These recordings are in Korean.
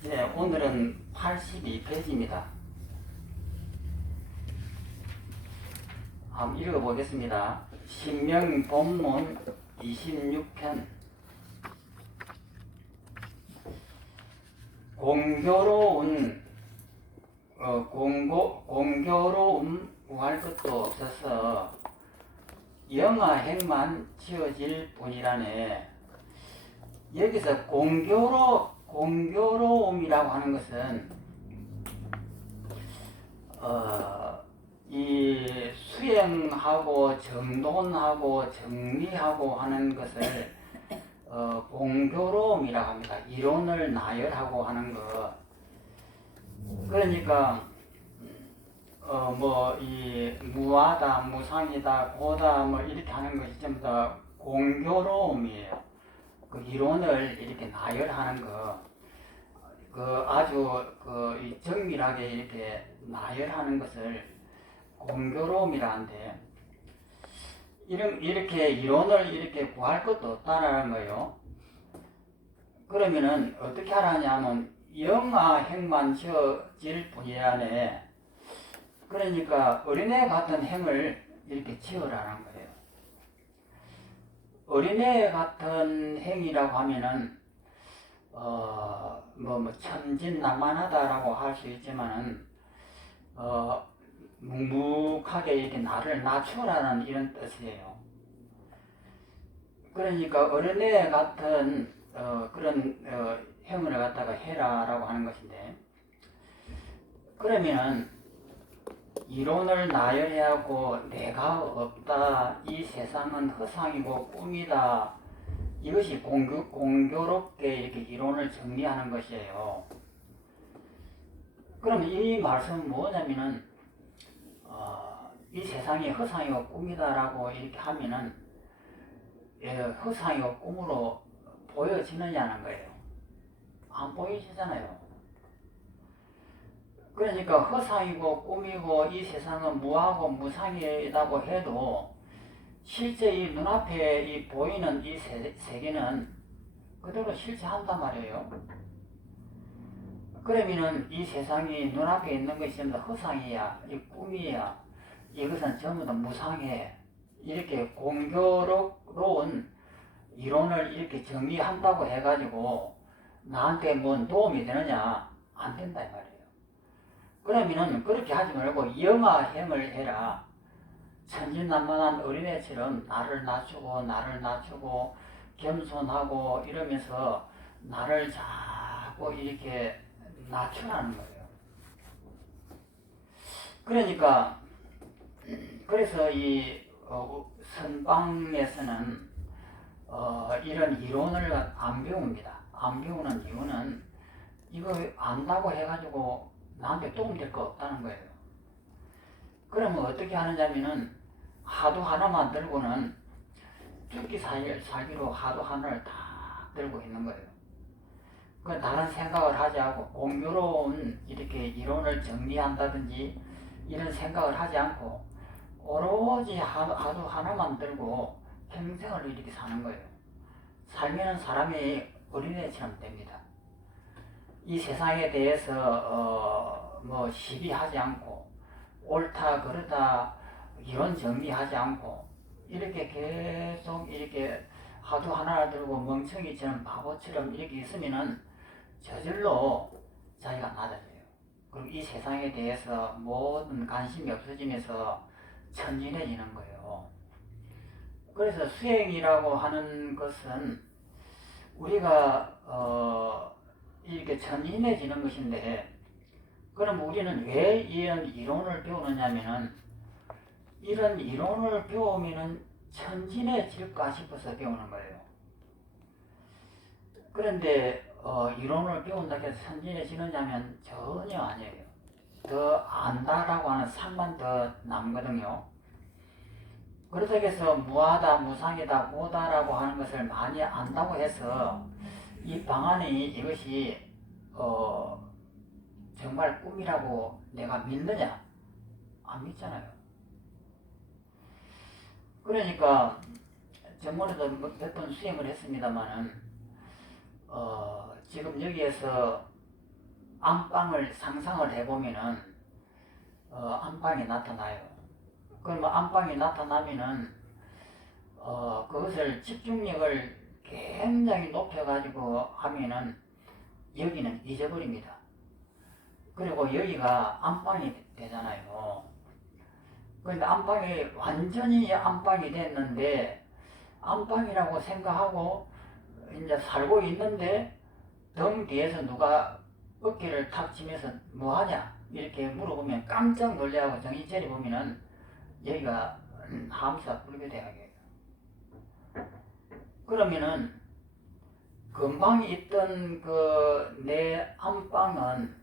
네, 오늘은 82페이지입니다. 한번 읽어보겠습니다. 신명 본문 26편. 공교로움 구할 것도 없어서 영아행만 지어질 뿐이라네. 여기서 공교로움이라고 하는 것은 이 수행하고 정돈하고 정리하고 하는 것을 공교로움이라고 합니다. 이론을 나열하고 하는 것. 그러니까 이 무하다, 무상이다, 고다 뭐 이렇게 하는 것이 전부 다 공교로움이에요. 그 이론을 이렇게 나열하는 거, 아주 정밀하게 이렇게 나열하는 것을 공교로움이라 하는데, 이렇게 이론을 이렇게 구할 것도 없다라는 거예요. 그러면은 어떻게 하라냐면 영아행만 지어질 뿐이라네. 그러니까 어린애 같은 행을 이렇게 지으라는 거예요. 어린애 같은 행이라고 하면은 천진난만하다라고 할 수 있지만은 묵묵하게 이렇게 나를 낮추라는 이런 뜻이에요. 그러니까 어린애 같은 그런 행위를 갖다가 해라라고 하는 것인데, 그러면은 이론을 나열해야 하고 내가 없다, 이 세상은 허상이고 꿈이다, 이것이 공교롭게 이렇게 이론을 정리하는 것이에요. 그럼 이 말씀은 뭐냐면은 이 세상이 허상이고 꿈이다라고 이렇게 하면은 허상이고 꿈으로 보여지느냐는 거예요. 안 보이시잖아요. 그러니까 허상이고 꿈이고 이 세상은 무하고 무상이라고 해도 실제 이 눈앞에 이 보이는 이 세계는 그대로 실체한단 말이에요. 그러면은 이 세상이 눈앞에 있는 것이 전부 다 허상이야, 이 꿈이야, 이것은 전부 다 무상해. 이렇게 공교로운 이론을 이렇게 정리한다고 해가지고 나한테 뭔 도움이 되느냐? 안 된다 이 말이에요. 그러면은 그렇게 하지 말고 영아행을 해라. 천진난만한 어린애처럼 나를 낮추고 겸손하고 이러면서 나를 자꾸 이렇게 낮추라는 거예요. 그러니까 그래서 이 선방에서는 이런 이론을 안 배웁니다. 안 배우는 이유는 이거 안다고 해가지고 나한테 도움될 거 없다는 거예요. 그러면 어떻게 하느냐면은 하도 하나만 들고는 죽기 살기로 하도 하나를 다 들고 있는 거예요. 그 다른 생각을 하지 않고 공교로운 이렇게 이론을 정리한다든지 이런 생각을 하지 않고 오로지 하도 하나만 들고 평생을 이렇게 사는 거예요. 살면 사람이 어린애처럼 됩니다. 이 세상에 대해서 시비하지 않고 옳다 그르다 이론 정리하지 않고 이렇게 계속 이렇게 하도 하나를 들고 멍청이처럼 바보처럼 이렇게 있으면은 저절로 자기가 낮아져요. 그리고 이 세상에 대해서 모든 관심이 없어지면서 천진해지는 거예요. 그래서 수행이라고 하는 것은 우리가 이렇게 천진해지는 것인데, 그럼 우리는 왜 이런 이론을 배우느냐면은 이런 이론을 배우면은 천진해질까 싶어서 배우는 거예요. 그런데 이론을 배운다고 해서 천진해지느냐면 전혀 아니에요. 더 안다라고 하는 산만 더 남거든요. 그렇다고 해서 무하다, 무상이다, 고다라고 하는 것을 많이 안다고 해서 이 방안이 이것이 정말 꿈이라고 내가 믿느냐? 안 믿잖아요. 그러니까 전번에도 몇 번 수행을 했습니다만은 지금 여기에서 안방을 상상을 해보면은 안방이 나타나요. 그러면 안방이 나타나면은 그것을 집중력을 굉장히 높여가지고 하면은 여기는 잊어버립니다. 그리고 여기가 안방이 되잖아요. 그런데 안방이 완전히 안방이 됐는데 안방이라고 생각하고 이제 살고 있는데 등 뒤에서 누가 어깨를 탁 치면서 뭐하냐 이렇게 물어보면 깜짝 놀래하고 정신 차려보면은 여기가 함사 불교대학이에요. 그러면은 금방 있던 그 내 안방은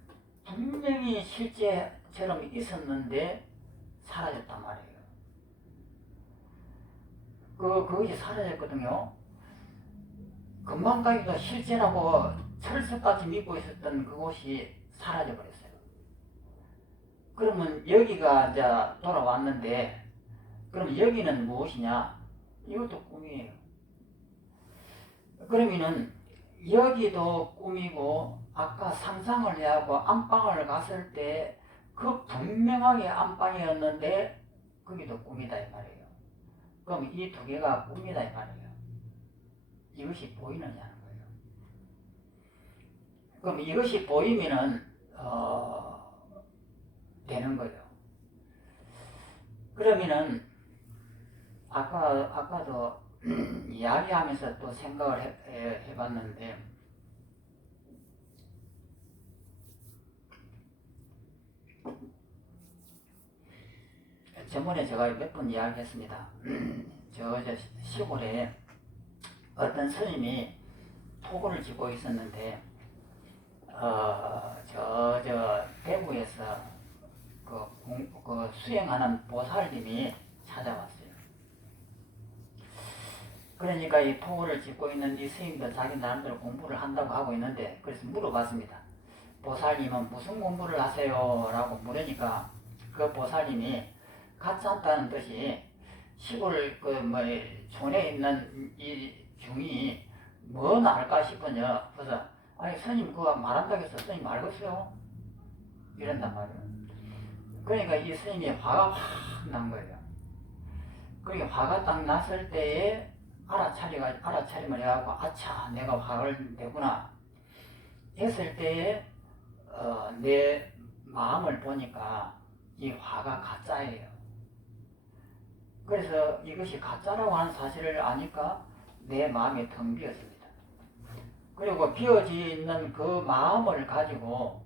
분명히 실제처럼 있었는데 사라졌단 말이에요. 그것이 사라졌거든요. 금방까지도 실제라고 철석같이 믿고 있었던 그곳이 사라져버렸어요. 그러면 여기가 이제 돌아왔는데, 그럼 여기는 무엇이냐? 이것도 꿈이에요. 그러면은 여기도 꿈이고, 아까 상상을 해하고 안방을 갔을 때 그 분명하게 안방이었는데 거기도 꿈이다 이 말이에요. 그럼 이 두 개가 꿈이다 이 말이에요. 이것이 보이느냐는 거예요. 그럼 이것이 보이면은 되는 거예요. 그러면은 아까도 이야기하면서 또 생각을 해봤는데, 저번에 제가 몇 번 이야기했습니다. 저 시골에 어떤 스님이 토굴을 짓고 있었는데, 대구에서 그 수행하는 보살님이 찾아왔어요. 그러니까 이 토굴을 짓고 있는 이 스님도 자기 나름대로 공부를 한다고 하고 있는데, 그래서 물어봤습니다. 보살님은 무슨 공부를 하세요? 라고 물으니까 그 보살님이 같지 않다는 뜻이 시골 촌에 있는 이 중이 뭐 나을까 싶으냐. 그래서 아니 스님 그거 말한다고 해서 스님 알겠어요? 이런단 말이에요. 그러니까 이 스님이 화가 확 난 거예요. 그러니까 화가 딱 났을 때에 알아차림을 해갖고 아차 내가 화를 내구나 했을 때에 내 마음을 보니까 이 화가 가짜예요. 그래서 이것이 가짜라고 하는 사실을 아니까 내 마음이 텅 비어집니다. 그리고 비어져 있는 그 마음을 가지고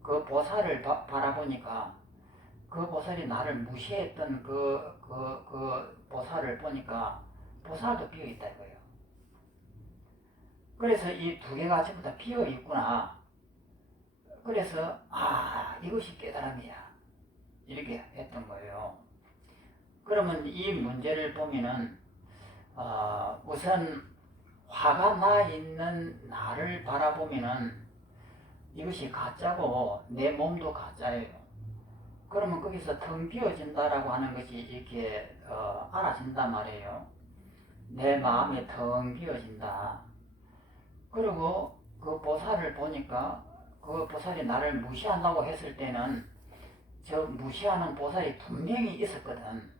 그 보살을 바라보니까 그 보살이 나를 무시했던 그 보살을 보니까 보살도 비어 있다 이거예요. 그래서 이 두 개가 전부 다 비어 있구나. 그래서 이것이 깨달음이야 이렇게 했던 거예요. 그러면 이 문제를 보면은 우선 화가 나 있는 나를 바라보면은 이것이 가짜고 내 몸도 가짜예요. 그러면 거기서 텅 비어진다라고 하는 것이 이렇게 알아진단 말이에요. 내 마음이 텅 비어진다. 그리고 그 보살을 보니까 그 보살이 나를 무시한다고 했을 때는 저 무시하는 보살이 분명히 있었거든.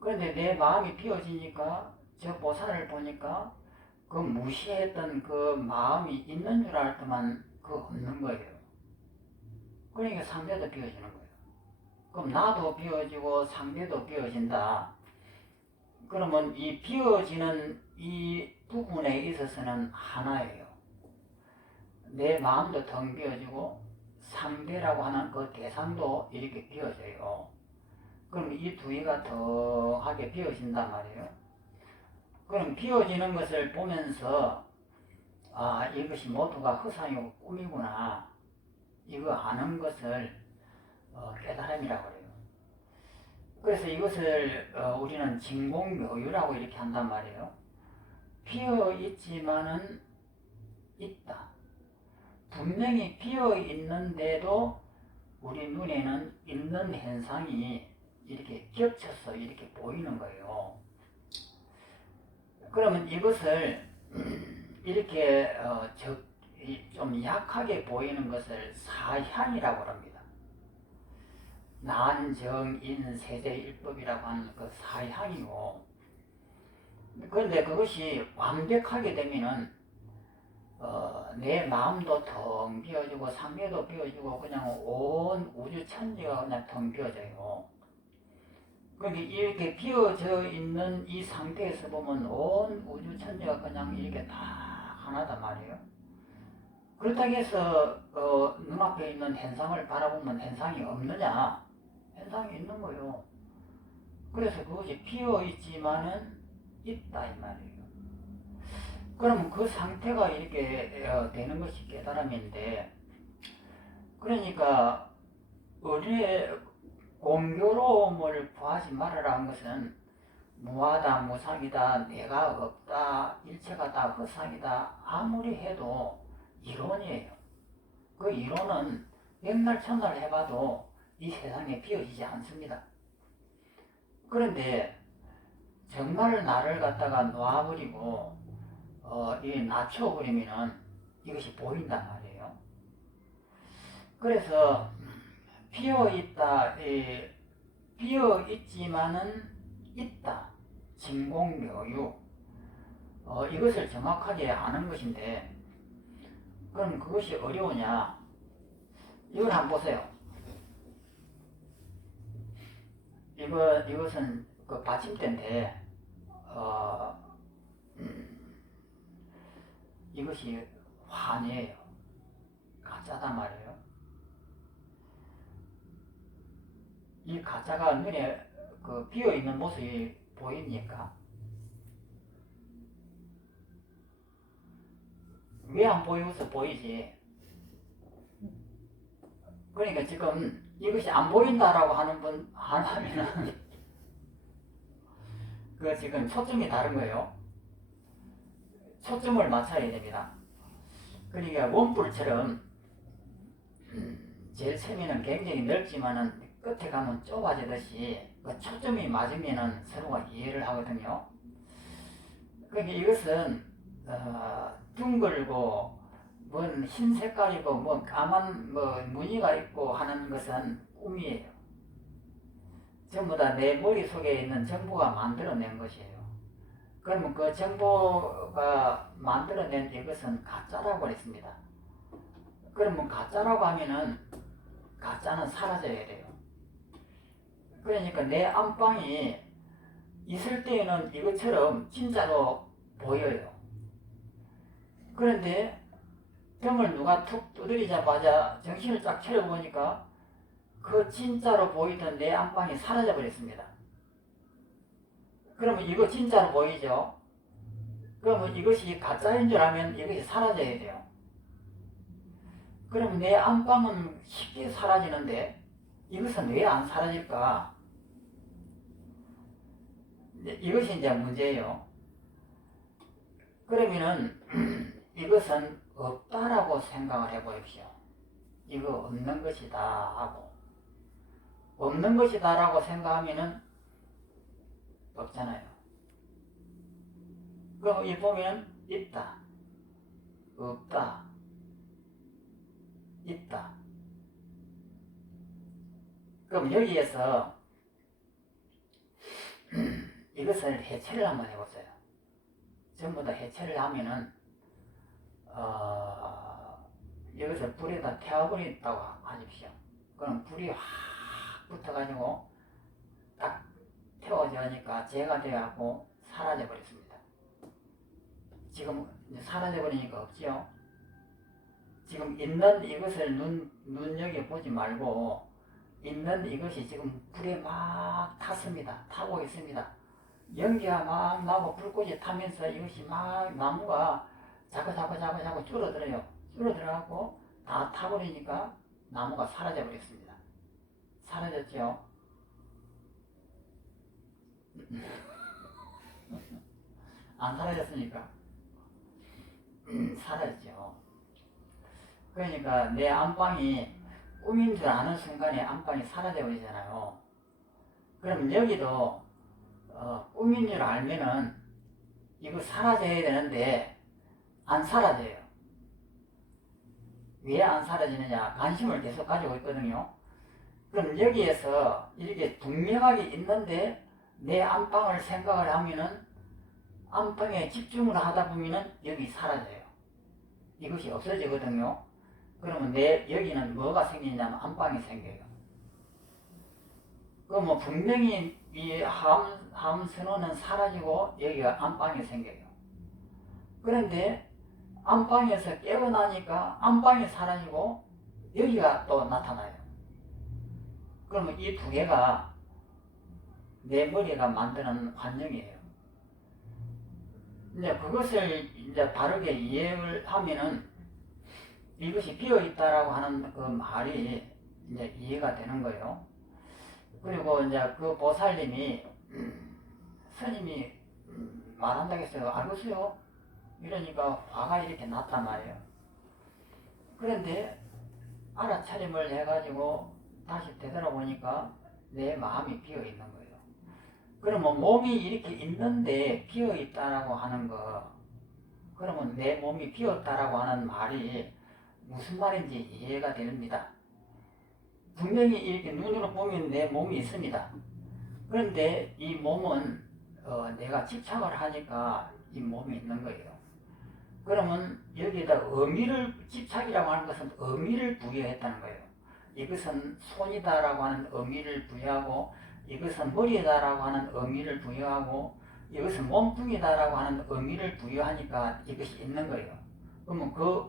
그런데 내 마음이 비어지니까 저 보살을 보니까 그 무시했던 그 마음이 있는 줄 알더만 그거 없는 거예요. 그러니까 상대도 비어지는 거예요. 그럼 나도 비어지고 상대도 비어진다. 그러면 이 비어지는 이 부분에 있어서는 하나예요. 내 마음도 텅 비어지고 상대라고 하는 그 대상도 이렇게 비어져요. 그럼 이 두 개가 더하게 비어진단 말이에요. 그럼 비어지는 것을 보면서 이것이 모두가 허상이고 꿈이구나 이거 아는 것을 깨달음이라고 해요. 그래서 이것을 우리는 진공묘유라고 이렇게 한단 말이에요. 비어 있지만은 있다. 분명히 비어 있는데도 우리 눈에는 있는 현상이 이렇게 겹쳐서 이렇게 보이는 거예요. 그러면 이것을 이렇게 좀 약하게 보이는 것을 사향이라고 합니다. 난정인세제일법이라고 하는 그 사향이고, 그런데 그것이 완벽하게 되면은 내 마음도 텅 비어지고 상계도 비어지고 그냥 온 우주 천지가 그냥 텅 비어져요. 그러니까 이렇게 비어져 있는 이 상태에서 보면 온 우주 천지가 그냥 이렇게 다 하나단 말이에요. 그렇다고 해서 눈앞에 있는 현상을 바라보면 현상이 없느냐? 현상이 있는 거예요. 그래서 그것이 비어있지만은 있다 이 말이에요. 그럼 그 상태가 이렇게 되는 것이 깨달음인데, 그러니까 우리의 공교로움을 구하지 말아라 한 것은 무하다, 무상이다, 내가 없다, 일체가 다 허상이다 아무리 해도 이론이에요. 그 이론은 백날 천날 해봐도 이 세상에 비어지지 않습니다. 그런데 정말 나를 갖다가 놔버리고 이 낮춰버리면은 이것이 보인단 말이에요. 그래서 비어있다, 비어있지만은 있다, 진공묘유, 이것을 정확하게 아는 것인데, 그럼 그것이 어려우냐? 이걸 한번 보세요. 이것은 그 받침대인데, 이것이 환이에요. 가짜단 말이에요. 이 가짜가 눈에 그 비어있는 모습이 보입니까? 왜 안 보여서 보이지? 그러니까 지금 이것이 안 보인다라고 하는 분 하면은 그 지금 초점이 다른 거예요. 초점을 맞춰야 됩니다. 그러니까 원뿔처럼 제일 처음에는 굉장히 넓지만은 끝에 가면 좁아지듯이 그 초점이 맞으면은 서로가 이해를 하거든요. 그러니까 이것은 둥글고 뭔 흰 색깔이고 뭐 까만 뭐 무늬가 있고 하는 것은 꿈이에요. 전부 다 내 머릿속에 있는 정보가 만들어낸 것이에요. 그러면 그 정보가 만들어낸 이것은 가짜라고 했습니다. 그러면 가짜라고 하면은 가짜는 사라져야 돼요. 그러니까 내 안방이 있을 때에는 이것처럼 진짜로 보여요. 그런데 병을 누가 툭 두드리자마자 정신을 쫙 차려보니까 그 진짜로 보이던 내 안방이 사라져 버렸습니다. 그러면 이거 진짜로 보이죠? 그러면 이것이 가짜인 줄 알면 이것이 사라져야 돼요. 그럼 내 안방은 쉽게 사라지는데 이것은 왜 안 사라질까? 이것이 이제 문제예요. 그러면은 이것은 없다라고 생각을 해보십시오. 이거 없는 것이다 하고, 없는 것이다 라고 생각하면은 없잖아요. 그럼 이 보면 있다, 없다, 있다. 그럼 여기에서 이것을 해체를 한번 해보세요. 전부 다 해체를 하면은 이것을 불에다 태워버린다고 하십시오. 그럼 불이 확 붙어가지고 딱 태워지니까 재가 되어갖고 사라져버렸습니다. 지금 사라져버리니까 없지요. 지금 있는 이것을 눈여겨보지 말고 있는 이것이 지금 불에 막 탔습니다. 타고 있습니다. 연기가 막 나고 불꽃이 타면서 이것이 막 나무가 자꾸 줄어들어요. 줄어들어갖고 다 타버리니까 나무가 사라져 버렸습니다. 사라졌죠? 안 사라졌으니까 사라졌죠. 그러니까 내 안방이 꿈인 줄 아는 순간에 안방이 사라져 버리잖아요. 그럼 여기도 꿈인 줄 알면은 이거 사라져야 되는데 안 사라져요. 왜 안 사라지느냐? 관심을 계속 가지고 있거든요. 그럼 여기에서 이렇게 분명하게 있는데 내 안방을 생각을 하면은 안방에 집중을 하다 보면은 여기 사라져요. 이것이 없어지거든요. 그러면 내 여기는 뭐가 생기냐면 안방이 생겨요. 그럼 분명히 이 함선호는 사라지고 여기가 안방이 생겨요. 그런데 안방에서 깨어나니까 안방이 사라지고 여기가 또 나타나요. 그러면 이 두 개가 내 머리가 만드는 환경이에요. 이제 그것을 이제 바르게 이해를 하면은 이것이 비어있다라고 하는 그 말이 이제 이해가 되는 거예요. 그리고 이제 그 보살님이 스님이 말한다고 했어요. 알겠어요? 이러니까 화가 이렇게 났단 말이에요. 그런데 알아차림을 해가지고 다시 되돌아보니까 내 마음이 비어있는 거예요. 그러면 몸이 이렇게 있는데 비어있다라고 하는 거, 그러면 내 몸이 비었다라고 하는 말이 무슨 말인지 이해가 됩니다. 분명히 이렇게 눈으로 보면 내 몸이 있습니다. 그런데 이 몸은 내가 집착을 하니까 이 몸이 있는 거예요. 그러면 여기에다 집착이라고 하는 것은 의미를 부여했다는 거예요. 이것은 손이다라고 하는 의미를 부여하고, 이것은 머리다라고 하는 의미를 부여하고, 이것은 몸뚱이다라고 하는 의미를 부여하니까 이것이 있는 거예요. 그러면 그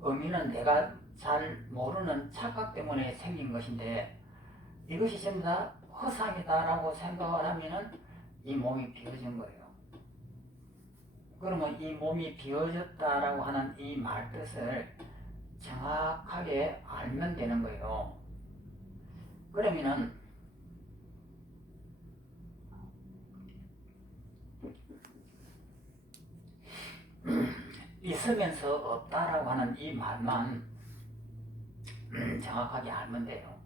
의미는 내가 잘 모르는 착각 때문에 생긴 것인데, 이것이 전부 다 허상이다라고 생각을 하면은 이 몸이 비어진 거예요. 그러면 이 몸이 비어졌다라고 하는 이 말뜻을 정확하게 알면 되는 거예요. 그러면은 있으면서 없다라고 하는 이 말만 정확하게 알면 돼요.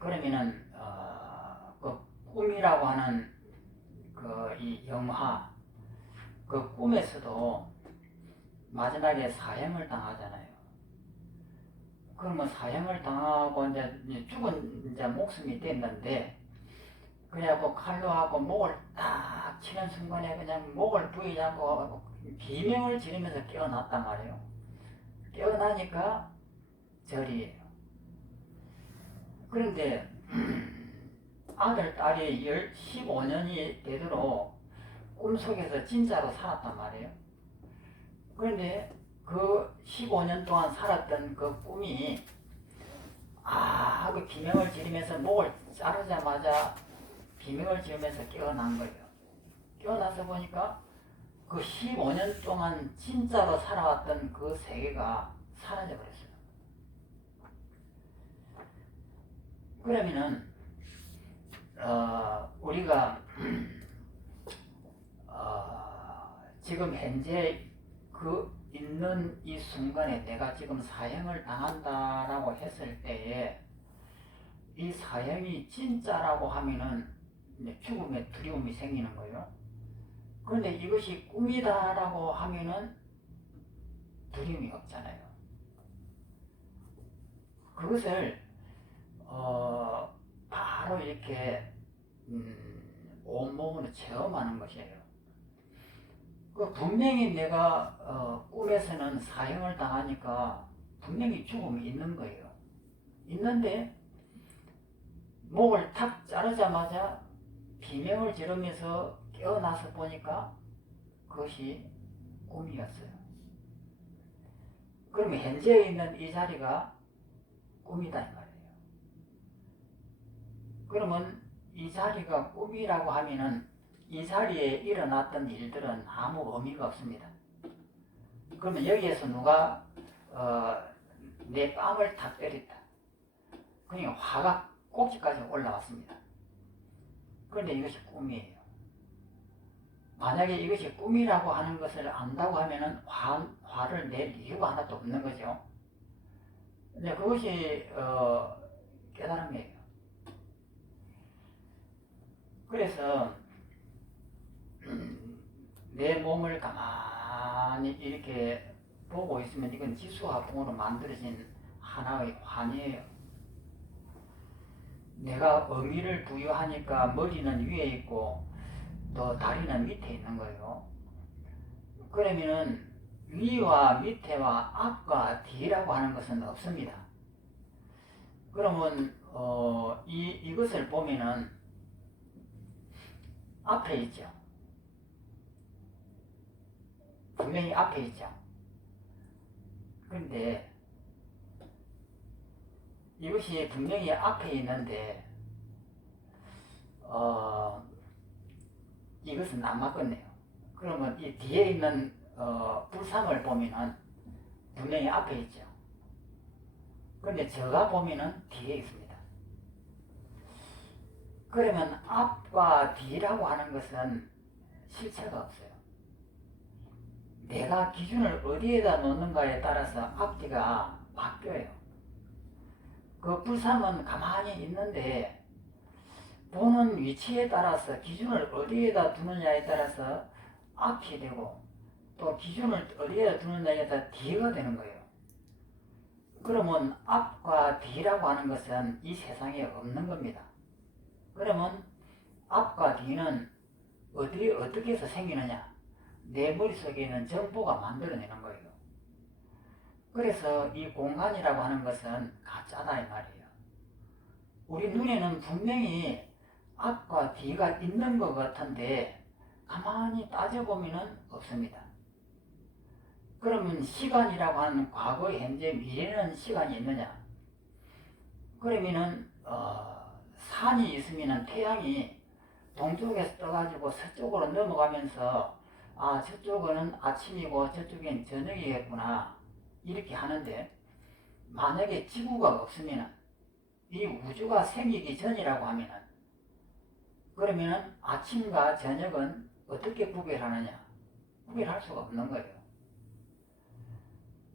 그러면은 그 꿈이라고 하는 이 영화, 그 꿈에서도 마지막에 사형을 당하잖아요. 그러면 사형을 당하고 이제 죽은 이제 목숨이 됐는데, 그래갖고 칼로 하고 목을 딱 치는 순간에 그냥 목을 부여잡고 비명을 지르면서 깨어났단 말이에요. 깨어나니까 절이에요. 그런데 아들, 딸이 15년이 되도록 꿈속에서 진짜로 살았단 말이에요. 그런데 그 15년 동안 살았던 그 꿈이 하고 비명을 지르면서 목을 자르자마자 비명을 지르면서 깨어난 거예요. 깨어나서 보니까 그 15년 동안 진짜로 살아왔던 그 세계가 사라져 버렸어요. 그러면은 우리가 지금 현재 그 있는 이 순간에 내가 지금 사형을 당한다라고 했을 때에 이 사형이 진짜라고 하면은 죽음의 두려움이 생기는 거예요. 그런데 이것이 꿈이다라고 하면은 두려움이 없잖아요. 그것을 바로 이렇게 온몸으로 체험하는 것이에요. 분명히 내가 꿈에서는 사형을 당하니까 분명히 죽음이 있는 거예요. 있는데 목을 탁 자르자마자 비명을 지르면서 깨어나서 보니까 그것이 꿈이었어요. 그러면 현재 있는 이 자리가 꿈이다 이 말이에요. 그러면 이 자리가 꿈이라고 하면은 이 자리에 일어났던 일들은 아무 의미가 없습니다. 그러면 여기에서 누가 내 뺨을 탁 때렸다. 그러니까 화가 꼭지까지 올라왔습니다. 그런데 이것이 꿈이에요. 만약에 이것이 꿈이라고 하는 것을 안다고 하면은 화를 낼 이유가 하나도 없는 거죠. 근데 그것이 깨달음이에요. 그래서 내 몸을 가만히 이렇게 보고 있으면 이건 지수화풍으로 만들어진 하나의 환이에요. 내가 의미를 부여하니까 머리는 위에 있고 또 다리는 밑에 있는 거예요. 그러면은 위와 밑에와 앞과 뒤라고 하는 것은 없습니다. 그러면 이것을 보면은 앞에 있죠. 분명히 앞에 있죠. 그런데 이것이 분명히 앞에 있는데 이것은 안 맞겠네요. 그러면 이 뒤에 있는 불상을 보면은 분명히 앞에 있죠. 그런데 제가 보면은 뒤에 있습니다. 그러면 앞과 뒤라고 하는 것은 실체가 없어요. 내가 기준을 어디에다 놓는가에 따라서 앞뒤가 바뀌어요. 그 불상은 가만히 있는데 보는 위치에 따라서 기준을 어디에다 두느냐에 따라서 앞이 되고 또 기준을 어디에다 두느냐에 따라 뒤가 되는 거예요. 그러면 앞과 뒤라고 하는 것은 이 세상에 없는 겁니다. 그러면 앞과 뒤는 어떻게 해서 생기느냐? 내 머릿속에 있는 정보가 만들어내는 거예요. 그래서 이 공간이라고 하는 것은 가짜다 이 말이에요. 우리 눈에는 분명히 앞과 뒤가 있는 것 같은데 가만히 따져보면 없습니다. 그러면 시간이라고 하는 과거, 현재, 미래는 시간이 있느냐? 그러면은 산이 있으면 태양이 동쪽에서 떠가지고 서쪽으로 넘어가면서 저쪽은 아침이고 저쪽엔 저녁이겠구나 이렇게 하는데 만약에 지구가 없으면 이 우주가 생기기 전이라고 하면은 그러면은 아침과 저녁은 어떻게 구별하느냐? 구별할 수가 없는 거예요.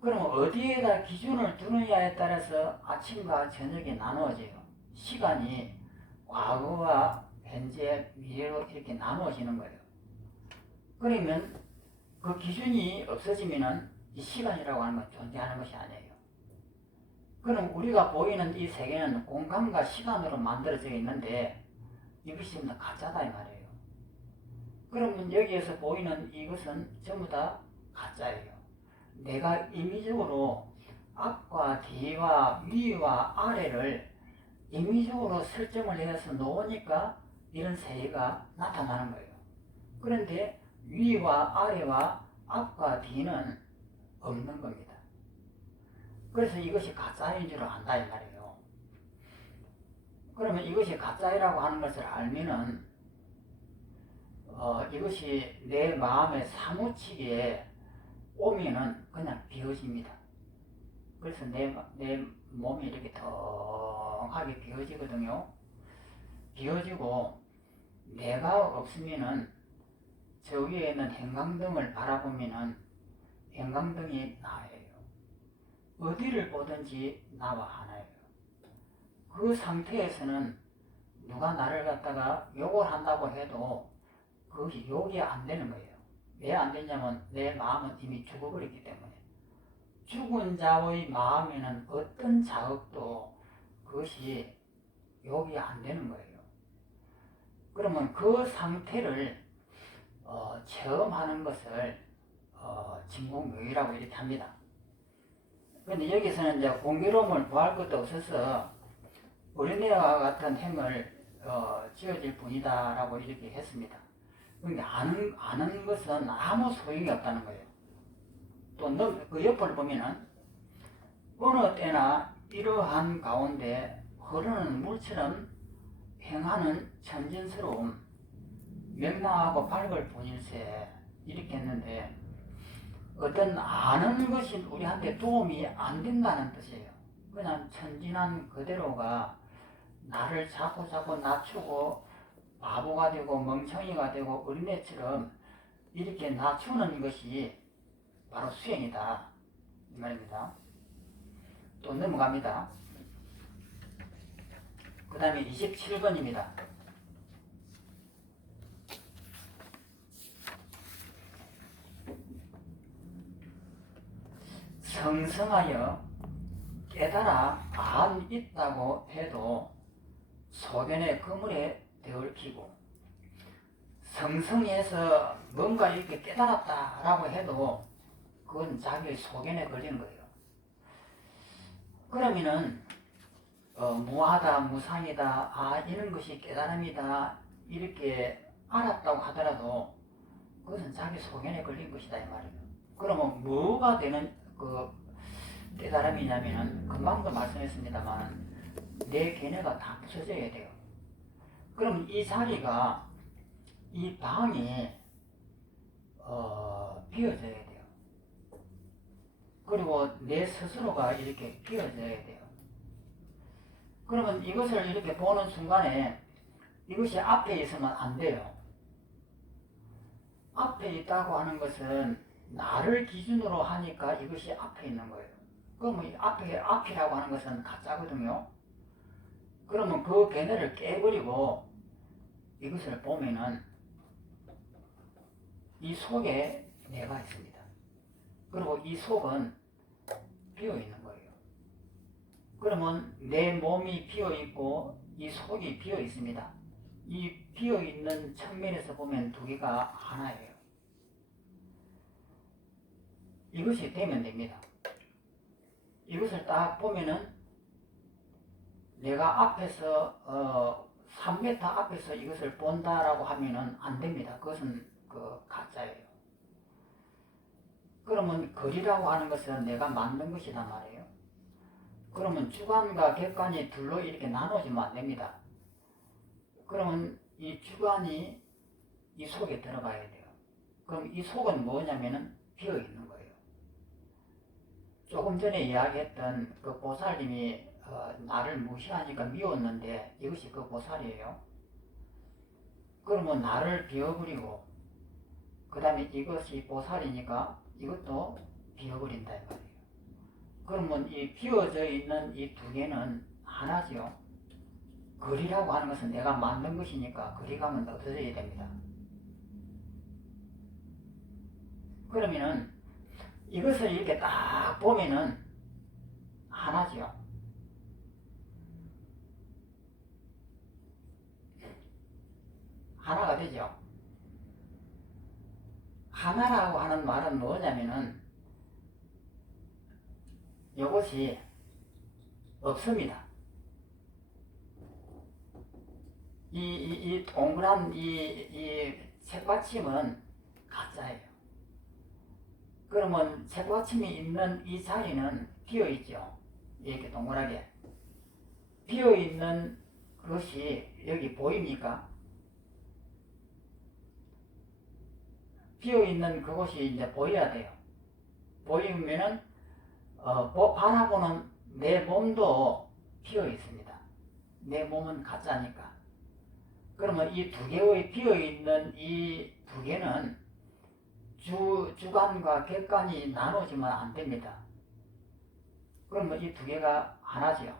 그러면 어디에다 기준을 두느냐에 따라서 아침과 저녁이 나누어져요. 시간이 과거와 현재, 미래로 이렇게 나누어지는 거예요. 그러면 그 기준이 없어지면은 이 시간이라고 하는 건 존재하는 것이 아니에요. 그럼 우리가 보이는 이 세계는 공간과 시간으로 만들어져 있는데 이것이 가짜다 이 말이에요. 그러면 여기에서 보이는 이것은 전부 다 가짜예요. 내가 임의적으로 앞과 뒤와 위와 아래를 임의적으로 설정을 해서 놓으니까 이런 세계가 나타나는 거예요. 그런데 위와 아래와 앞과 뒤는 없는 겁니다. 그래서 이것이 가짜인 줄 안다 이 말이에요. 그러면 이것이 가짜라고 하는 것을 알면은 이것이 내 마음에 사무치게 오면은 그냥 비워집니다. 그래서 내 몸이 이렇게 덩하게 비워지거든요. 비워지고 내가 없으면은 저 위에 있는 형광등을 바라보면은 형광등이 나예요. 어디를 보든지 나와 하나예요. 그 상태에서는 누가 나를 갖다가 욕을 한다고 해도 그것이 욕이 안 되는 거예요. 왜 안 되냐면 내 마음은 이미 죽어버렸기 때문에. 죽은 자의 마음에는 어떤 자극도 그것이 욕이 안 되는 거예요. 그러면 그 상태를 체험하는 것을 진공묘유라고 이렇게 합니다. 그런데 여기서는 이제 공교로움을 구할 것도 없어서 어린애와 같은 행을 지어질 뿐이다라고 이렇게 했습니다. 그런데 아는 것은 아무 소용이 없다는 거예요. 또 그 옆을 보면은 어느 때나 이러한 가운데 흐르는 물처럼 행하는 천진스러움, 명랑하고 밝을 뿐일세 이렇게 했는데 어떤 아는 것이 우리한테 도움이 안 된다는 뜻이에요. 그냥 천진한 그대로가 나를 자꾸 낮추고 바보가 되고 멍청이가 되고 어린애처럼 이렇게 낮추는 것이 바로 수행이다 이 말입니다. 또 넘어갑니다. 그 다음에 27번입니다. 성성하여 깨달아 안 있다고 해도 소견의 그물에 얽히고, 성성해서 뭔가 이렇게 깨달았다라고 해도 그건 자기의 소견에 걸린 거예요. 그러면은 무하다, 무상이다, 이런 것이 깨달음이다 이렇게 알았다고 하더라도 그것은 자기 소견에 걸린 것이다 이 말이에요. 그러면 뭐가 되는 그 깨달음이냐면은 금방도 말씀했습니다만 내 견해가 다 부서져야 돼요. 그럼 이 자리가, 이 방이 비워져야 돼요. 그리고 내 스스로가 이렇게 비워져야 돼요. 그러면 이것을 이렇게 보는 순간에 이것이 앞에 있으면 안 돼요. 앞에 있다고 하는 것은 나를 기준으로 하니까 이것이 앞에 있는 거예요. 그러면 앞이라고 하는 것은 가짜거든요. 그러면 그 견해를 깨버리고 이것을 보면은 이 속에 내가 있습니다. 그리고 이 속은 비어 있는 거예요. 그러면 내 몸이 비어 있고 이 속이 비어 있습니다. 이 비어 있는 측면에서 보면 두 개가 하나예요. 이것이 되면 됩니다. 이것을 딱 보면은 내가 앞에서 3m 앞에서 이것을 본다라고 하면은 안 됩니다. 그것은 가짜예요. 그러면 거리라고 하는 것은 내가 만든 것이란 말이에요. 그러면 주관과 객관이 둘로 이렇게 나눠지면 안 됩니다. 그러면 이 주관이 이 속에 들어가야 돼요. 그럼 이 속은 뭐냐면은 비어 있는 거예요. 조금 전에 이야기했던 그 보살님이 나를 무시하니까 미웠는데 이것이 그 보살이에요. 그러면 나를 비워버리고 그 다음에 이것이 보살이니까 이것도 비워버린다 이 말이에요. 그러면 이 비워져 있는 이 두 개는 하나지요. 거리라고 하는 것은 내가 만든 것이니까 거리감은 없어져야 됩니다. 그러면은 이것을 이렇게 딱 보면은 하나지요. 하나가 되죠. 하나라고 하는 말은 뭐냐면은 이것이 없습니다. 이 동그란 이 책받침은 가짜예요. 그러면 책받침이 있는 이 자리는 비어있죠. 이렇게 동그랗게 비어있는 것이 여기 보입니까? 비어있는 그것이 이제 보여야 돼요. 보이면은 바라보는 내 몸도 비어있습니다. 내 몸은 가짜니까. 그러면 이 두 개의 비어있는 이 두 개는 주관과 객관이 나눠지면 안 됩니다. 그러면 이 두 개가 하나지요.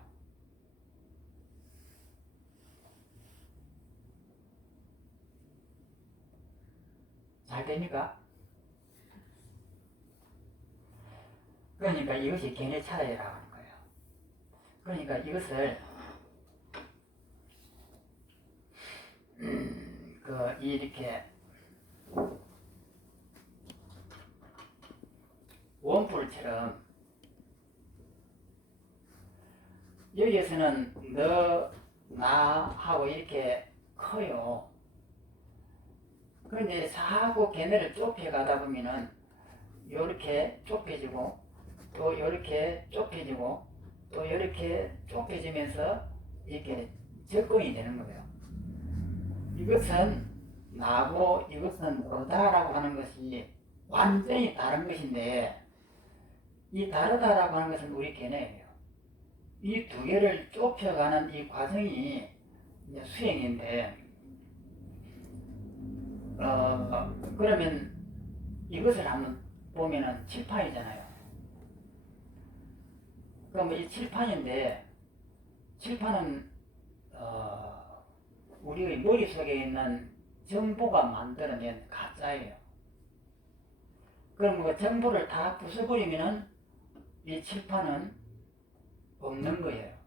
잘 됩니까? 그러니까 이것이 견해 차이라고 하는 거예요. 그러니까 이것을 이렇게 원뿔처럼 여기에서는 너, 나 하고 이렇게 커요. 그런데 자꾸 걔네를 좁혀가다 보면은 요렇게 좁혀지고 또 요렇게 좁혀지고 또 요렇게 좁혀지면서 이렇게 접근이 되는 거예요. 이것은 나고 이것은 너다라고 하는 것이 완전히 다른 것인데 이 다르다라고 하는 것은 우리 견해예요. 이 두 개를 좁혀가는 이 과정이 이제 수행인데 그러면 이것을 한번 보면은 칠판이잖아요. 그럼 이 칠판인데 칠판은 우리의 머릿속에 있는 정보가 만들어낸 가짜예요. 그럼 그 정보를 다 부숴버리면은 이 칠판은 없는 거예요.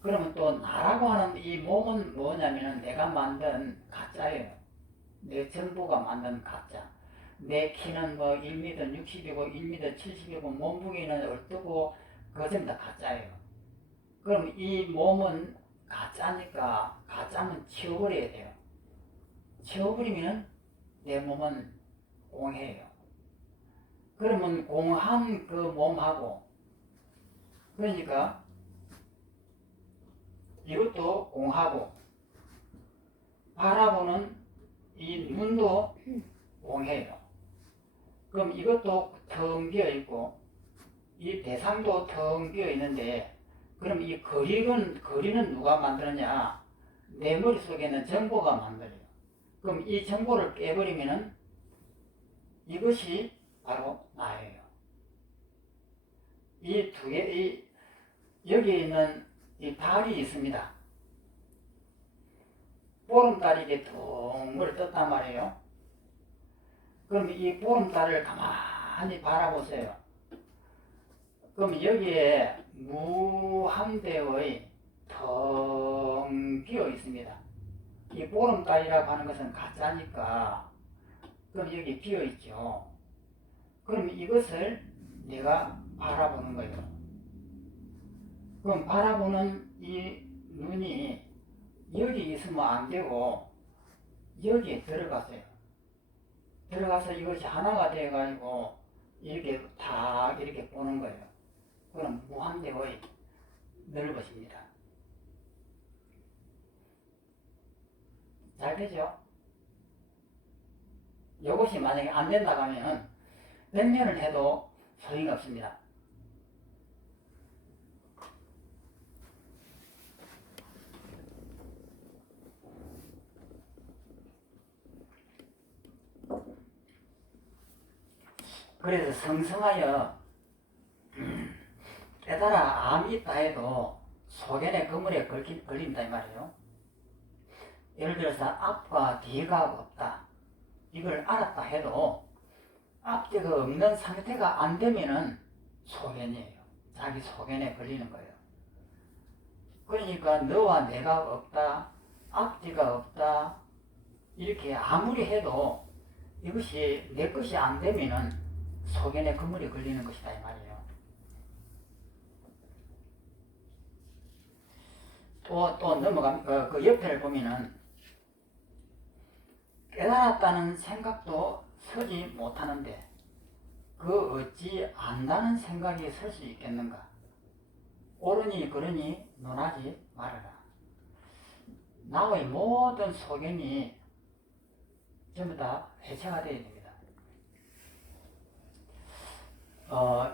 그러면 또 나라고 하는 이 몸은 뭐냐면은 내가 만든 가짜예요. 내 정보가 만든 가짜. 내 키는 뭐 1m 60이고 1m 70이고 몸무게는 어떠고 그거 전부 다 가짜예요. 그럼 이 몸은 가짜니까 가짜는 치워버려야 돼요. 치워버리면 내 몸은 공해요. 그러면 공한 그 몸하고 그러니까 이것도 공하고 바라보는 이 눈도 공해요. 그럼 이것도 텅 비어 있고 이 대상도 텅 비어 있는데 그럼 이 거리는 누가 만드느냐? 내 머릿속에는 정보가 만들어요. 그럼 이 정보를 깨버리면은 이것이 바로 나예요. 이 두 개, 여기에 있는 이 달이 있습니다. 보름달이 이게 둥글 떴단 말이에요. 그럼 이 보름달을 가만히 바라보세요. 그럼 여기에 무한대의 텅 비어 있습니다. 이 보름달이라고 하는 것은 가짜니까 그럼 여기 비어 있죠. 그럼 이것을 내가 바라보는 거예요. 그럼 바라보는 이 눈이 여기 있으면 안 되고 여기에 들어가세요. 들어가서 이것이 하나가 돼가지고 이렇게 다 이렇게 보는 거예요. 그럼 무한대의 넓어집니다. 잘 되죠? 이것이 만약에 안 된다고 하면 100년을 해도 소용이 없습니다. 그래서 성성하여 깨달아 암이 있다 해도 소견의 그물에 걸린다 이 말이에요. 예를 들어서 앞과 뒤가 없다. 이걸 알았다 해도 앞뒤가 없는 상태가 안 되면은 소견이에요. 자기 소견에 걸리는 거예요. 그러니까 너와 내가 없다, 앞뒤가 없다, 이렇게 아무리 해도 이것이 내 것이 안 되면은 소견에 그물이 걸리는 것이다 이 말이에요. 또 넘어가 그 옆에를 보면은 깨달았다는 생각도 서지 못하는데 그 어찌 안다는 생각이 설 수 있겠는가? 옳으니 그러니 논하지 말아라. 나의 모든 소견이 전부 다 해체가 되어야 됩니다.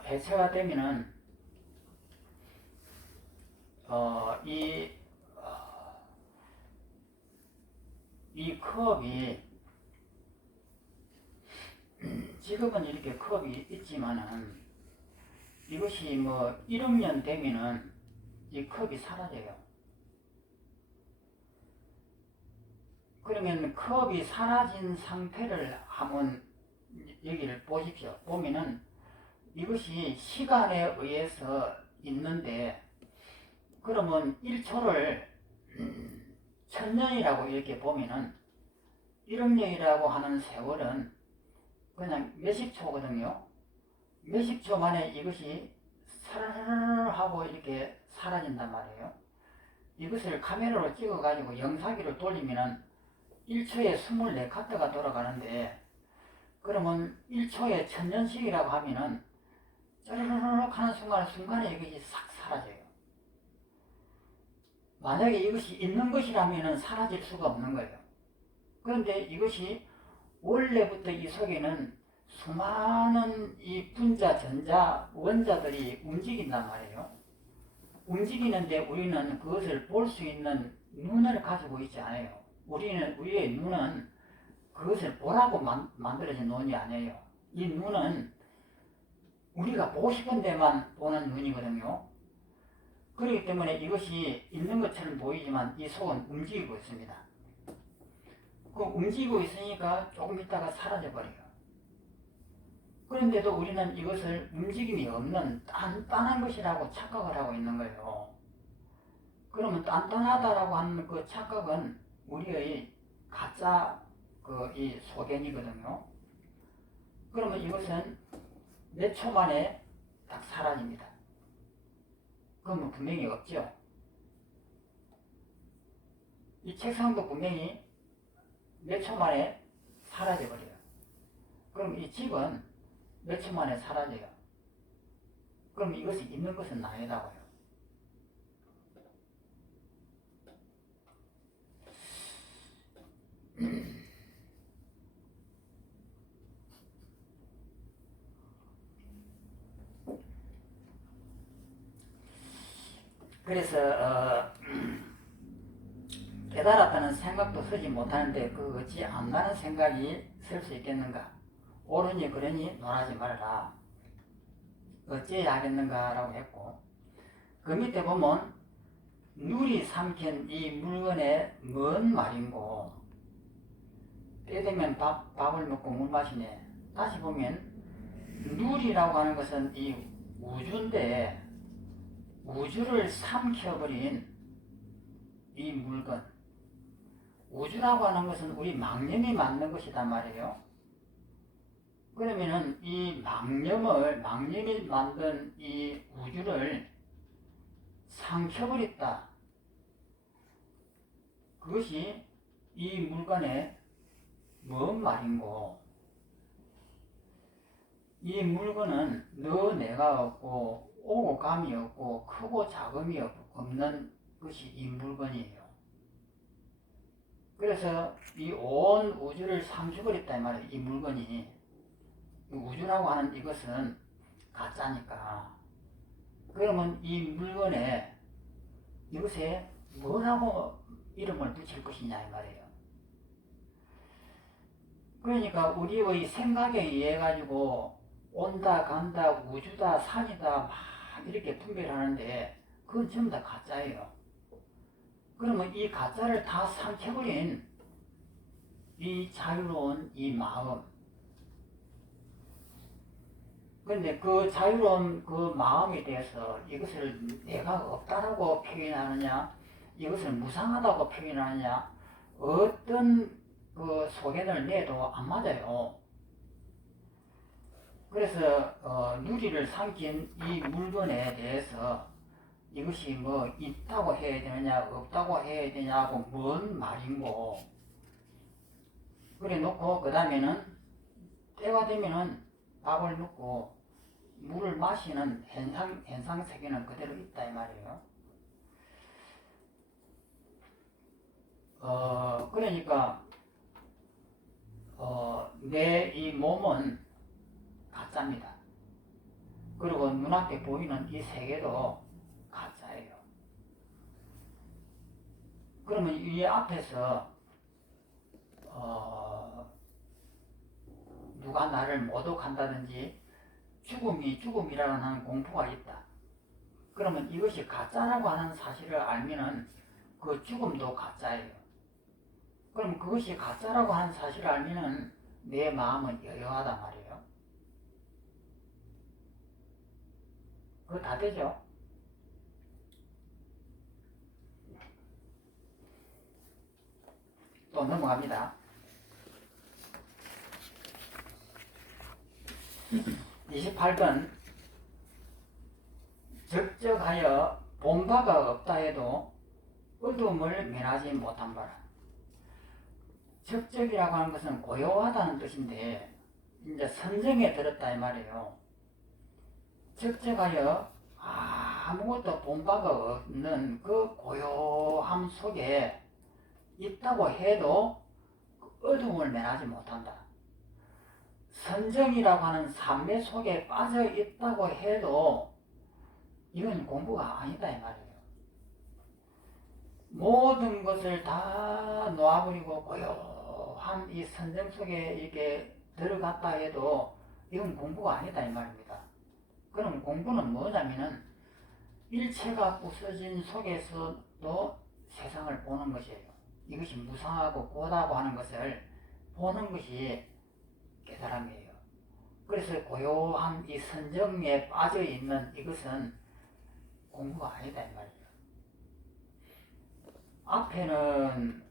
해체가 되면은 이 컵이 지금은 이렇게 컵이 있지만은 이것이 뭐 1억 년 되면은 이 컵이 사라져요. 그러면 컵이 사라진 상태를 한번 여기를 보십시오. 보면은 이것이 시간에 의해서 있는데 그러면 1초를 1000년이라고 이렇게 보면은 1억 년이라고 하는 세월은 그냥 몇십 초거든요. 몇십 초 만에 이것이 사르르 하고 이렇게 사라진단 말이에요. 이것을 카메라로 찍어가지고 영상기를 돌리면은 1초에 24카트가 돌아가는데 그러면 1초에 1000년씩이라고 하면은 짜르르륵 하는 순간에 이것이 싹 사라져요. 만약에 이것이 있는 것이라면 사라질 수가 없는 거예요. 그런데 이것이 원래부터 이 속에는 수많은 이 분자, 전자, 원자들이 움직인단 말이에요. 움직이는데 우리는 그것을 볼 수 있는 눈을 가지고 있지 않아요. 우리의 눈은 그것을 보라고 만들어진 눈이 아니에요. 이 눈은 우리가 보고 싶은 데만 보는 눈이거든요. 그렇기 때문에 이것이 있는 것처럼 보이지만 이 속은 움직이고 있습니다. 그 움직이고 있으니까 조금 있다가 사라져 버려요. 그런데도 우리는 이것을 움직임이 없는 단단한 것이라고 착각을 하고 있는 거예요. 그러면 단단하다라고 하는 그 착각은 우리의 가짜 이 소견이거든요. 그러면 이것은 몇 초 만에 딱 사라집니다. 그러면 분명히 없죠. 이 책상도 분명히 몇 초 만에 사라져버려요. 그럼 이 집은 몇 초 만에 사라져요. 그럼 이것이 있는 것은 아니다고요. 그래서 깨달았다는 생각도 쓰지 못하는데 그 어찌 안 나는 생각이 쓸 수 있겠는가? 옳으니 그러니 논하지 말라. 어찌해야 하겠는가라고 했고, 그 밑에 보면 누리 삼킨 이 물건의 뭔 말인고, 때 되면 밥을 먹고 물 마시네. 다시 보면 누리라고 하는 것은 이 우주인데, 우주를 삼켜버린 이 물건, 우주라고 하는 것은 우리 망념이 만든 것이단 말이에요. 그러면은 이 망념이 만든 이 우주를 삼켜버렸다. 그것이 이 물건의 뭔 말인고, 이 물건은 너 내가 없고 오고 감이 없고 크고 작음이 없는 것이 이 물건이에요. 그래서 이 온 우주를 삼켜버렸다 이 말이에요. 이 물건이. 우주라고 하는 이것은 가짜니까. 그러면 이 물건에 이것에 뭐라고 이름을 붙일 것이냐 이 말이에요. 그러니까 우리의 생각에 의해 가지고 온다 간다 우주다 산이다 막 이렇게 분별하는데 그건 전부 다 가짜예요. 그러면 이 가짜를 다 삼켜버린 이 자유로운 이 마음, 그런데 그 자유로운 그 마음에 대해서 이것을 내가 없다라고 표현하느냐, 이것을 무상하다고 표현하느냐, 어떤 그 소견을 내도 안 맞아요. 그래서 누리를 삼킨 이 물건에 대해서 이것이 뭐 있다고 해야 되느냐, 없다고 해야 되냐고 뭔 말인고. 그래 놓고 그 다음에는 때가 되면은 밥을 먹고 물을 마시는 현상 세계는 그대로 있다 이 말이에요. 그러니까 내 이 몸은 가짜입니다. 그리고 눈앞에 보이는 이 세계도 가짜예요. 그러면 이 앞에서 누가 나를 모독한다든지 죽음이 죽음이라는 공포가 있다. 그러면 이것이 가짜라고 하는 사실을 알면은 그 죽음도 가짜예요. 그럼 그것이 가짜라고 하는 사실을 알면은 내 마음은 여여하단 말이에요. 그거 다 되죠? 또 넘어갑니다. 28번 적적하여 본바가 없다 해도 어둠을 면하지 못한 바라. 적적이라고 하는 것은 고요하다는 뜻인데 이제 선정에 들었다 이 말이에요. 적적하여 아무것도 본바가 없는 그 고요함 속에 있다고 해도 어둠을 면하지 못한다. 선정이라고 하는 삼매 속에 빠져 있다고 해도 이건 공부가 아니다 이 말이에요. 모든 것을 다 놓아버리고 고요한 이 선정 속에 이렇게 들어갔다 해도 이건 공부가 아니다 이 말입니다. 그럼 공부는 뭐냐면은 일체가 부서진 속에서도 세상을 보는 것이에요. 이것이 무상하고 고다고 하는 것을 보는 것이 깨달음이에요. 그래서 고요한 이 선정에 빠져 있는 이것은 공부가 아니다 이 말이에요. 앞에는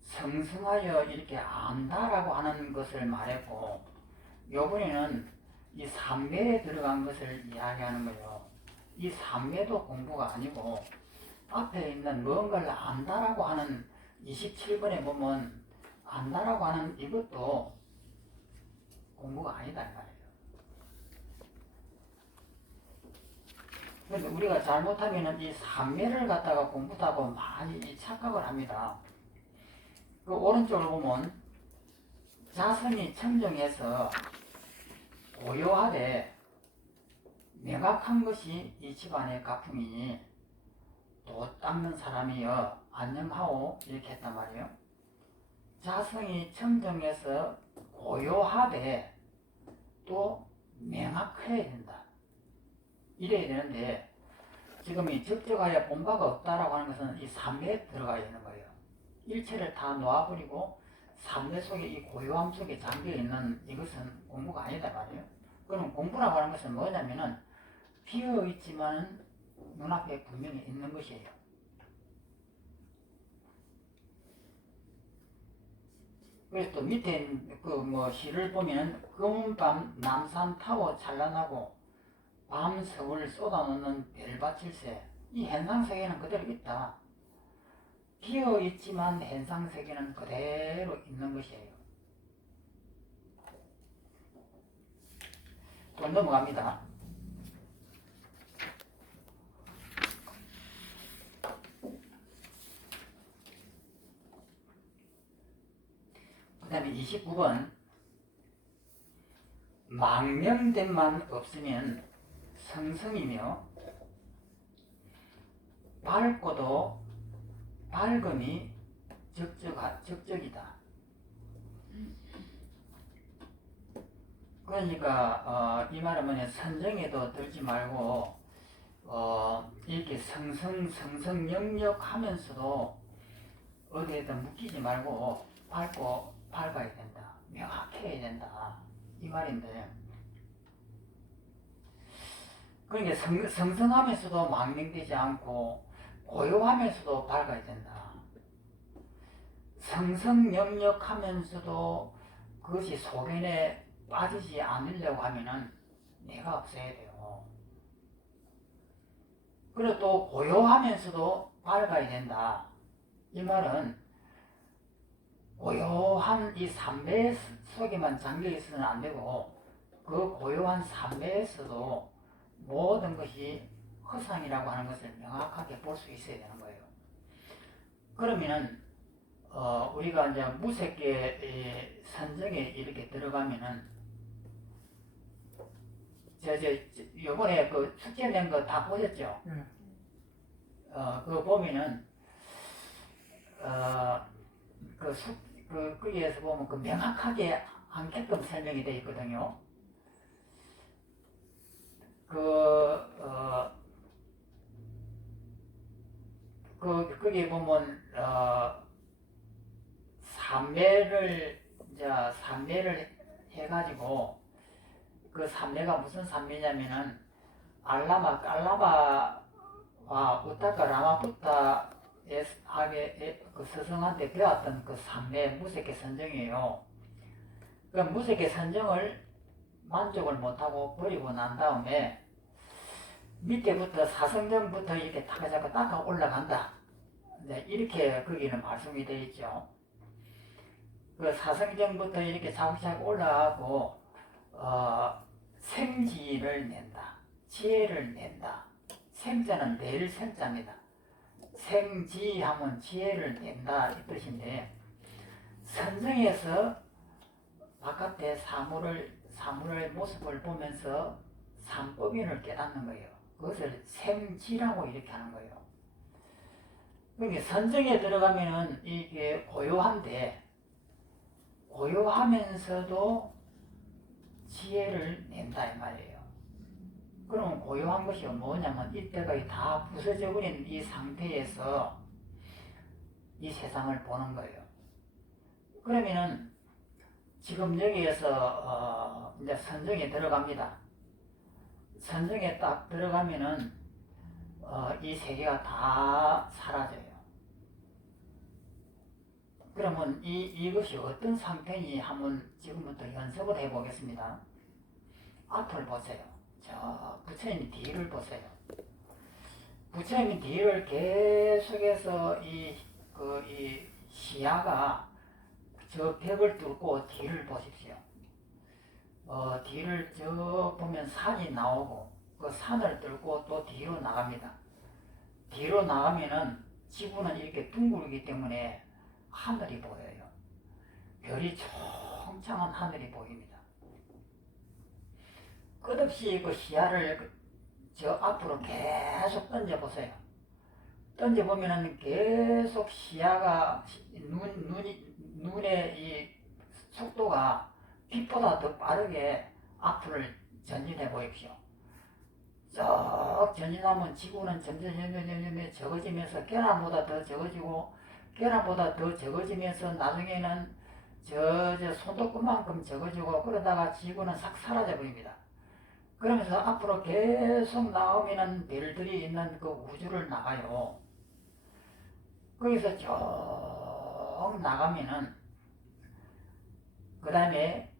성승하여 이렇게 안다라고 하는 것을 말했고, 요번에는 이 삼매에 들어간 것을 이야기하는 거예요. 이 삼매도 공부가 아니고 앞에 있는 뭔가를 안다라고 하는 27번에 보면 안다라고 하는 이것도 공부가 아니다 이 말이에요. 그런데 우리가 잘못하면 이 삼매를 갖다가 공부하고 많이 착각을 합니다. 그 오른쪽으로 보면 자성이 청정해서 고요하되 명확한 것이 이 집안의 가풍이니 도 닦는 사람이여 안녕하오 이렇게 했단 말이에요. 자성이 청정해서 고요하되 또 명확해야 된다. 이래야 되는데 지금 이 적적하여 본바가 없다라고 하는 것은 이 삼매에 들어가 있는 거예요. 일체를 다 놓아버리고 삼매 속에 이 고요함 속에 잠겨있는 이것은 공부가 아니다 말이에요. 그럼 공부라고 하는 것은 뭐냐면은 비어있지만 눈앞에 분명히 있는 것이에요. 그래서 또 밑에 그 시를 보면 검은 밤 남산 타워 찬란하고 밤 서울 쏟아놓는 별밭일세. 이 현상세계는 그대로 있다. 비어있지만 현상세계는 그대로 있는 것이에요. 또 넘어갑니다. 그 다음에 29번 망명됨만 없으면 성성이며 밝고도 밝음이 적적이다. 그러니까 이 말은 뭐냐, 선정에도 들지 말고 이렇게 성성영역하면서도 어디에도 묶이지 말고 밝아야 된다. 명확해야 된다. 이 말인데, 그러니까 성성하면서도 망명되지 않고 고요하면서도 밝아야 된다. 성성영역하면서도 그것이 소견에 빠지지 않으려고 하면은 내가 없어야 돼요. 그리고 또 고요하면서도 밝아야 된다. 이 말은 고요한 이 삼매 속에만 잠겨 있어서는 안 되고 그 고요한 삼매에서도 모든 것이 허상이라고 하는 것을 명확하게 볼 수 있어야 되는 거예요. 그러면은 우리가 이제 무색계 선정에 이렇게 들어가면은 요번에 그 숙제 낸 거 다 보셨죠? 그거 보면은 거기에서 보면 그 명확하게 않게끔 설명이 되어 있거든요. 거기에 보면 삼매를 해가지고 그 삼매가 무슨 삼매냐면은 알라바와 우타카 라마푸타의 그 스승한테 배웠던 그 삼매 무색계 선정이에요. 그 무색계 선정을 만족을 못하고 버리고 난 다음에 밑에부터 사성정부터 이렇게 타가자고 닦아 올라간다. 네, 이렇게 거기는 말씀이 되어 있죠. 그 사성정부터 이렇게 차곡차곡 올라가고 생지를 낸다. 지혜를 낸다. 생자는 낼 생자입니다. 생지하면 지혜를 낸다 이 뜻인데, 선정에서 바깥의 사물의 모습을 보면서 삼법인을 깨닫는 거예요. 그것을 생지라고 이렇게 하는 거예요. 그러니까 선정에 들어가면은 이게 고요한데 고요하면서도 지혜를 낸다 이 말이에요. 그러면 고요한 것이 뭐냐면 이때가 다 부서져 버린 이 상태에서 이 세상을 보는 거예요. 그러면은 지금 여기에서 이제 선정에 들어갑니다. 선정에 딱 들어가면은 이 세 개가 다 사라져요. 그러면 이것이 어떤 상태인지 한번 지금부터 연습을 해보겠습니다. 앞을 보세요. 저 부처님 뒤를 보세요. 부처님 뒤를 계속해서 이 시야가 저 벽을 뚫고 뒤를 보십시오. 뒤를 쭉 보면 산이 나오고 그 산을 뚫고 또 뒤로 나갑니다. 뒤로 나가면은 지구는 이렇게 둥글기 때문에 하늘이 보여요. 별이 총창한 하늘이 보입니다. 끝없이 그 시야를 저 앞으로 계속 던져보세요. 던져보면은 계속 시야가 눈의 이 속도가 빛보다 더 빠르게 앞을 전진해 보십시오. 쭉 전진하면 지구는 점점 적어지면서 계란보다 더 적어지고 계란보다 더 적어지면서 나중에는 저 손톱끝만큼 적어지고 그러다가 지구는 싹 사라져 버립니다. 그러면서 앞으로 계속 나오면은 별들이 있는 그 우주를 나가요. 거기서 쭉 나가면은 그 다음에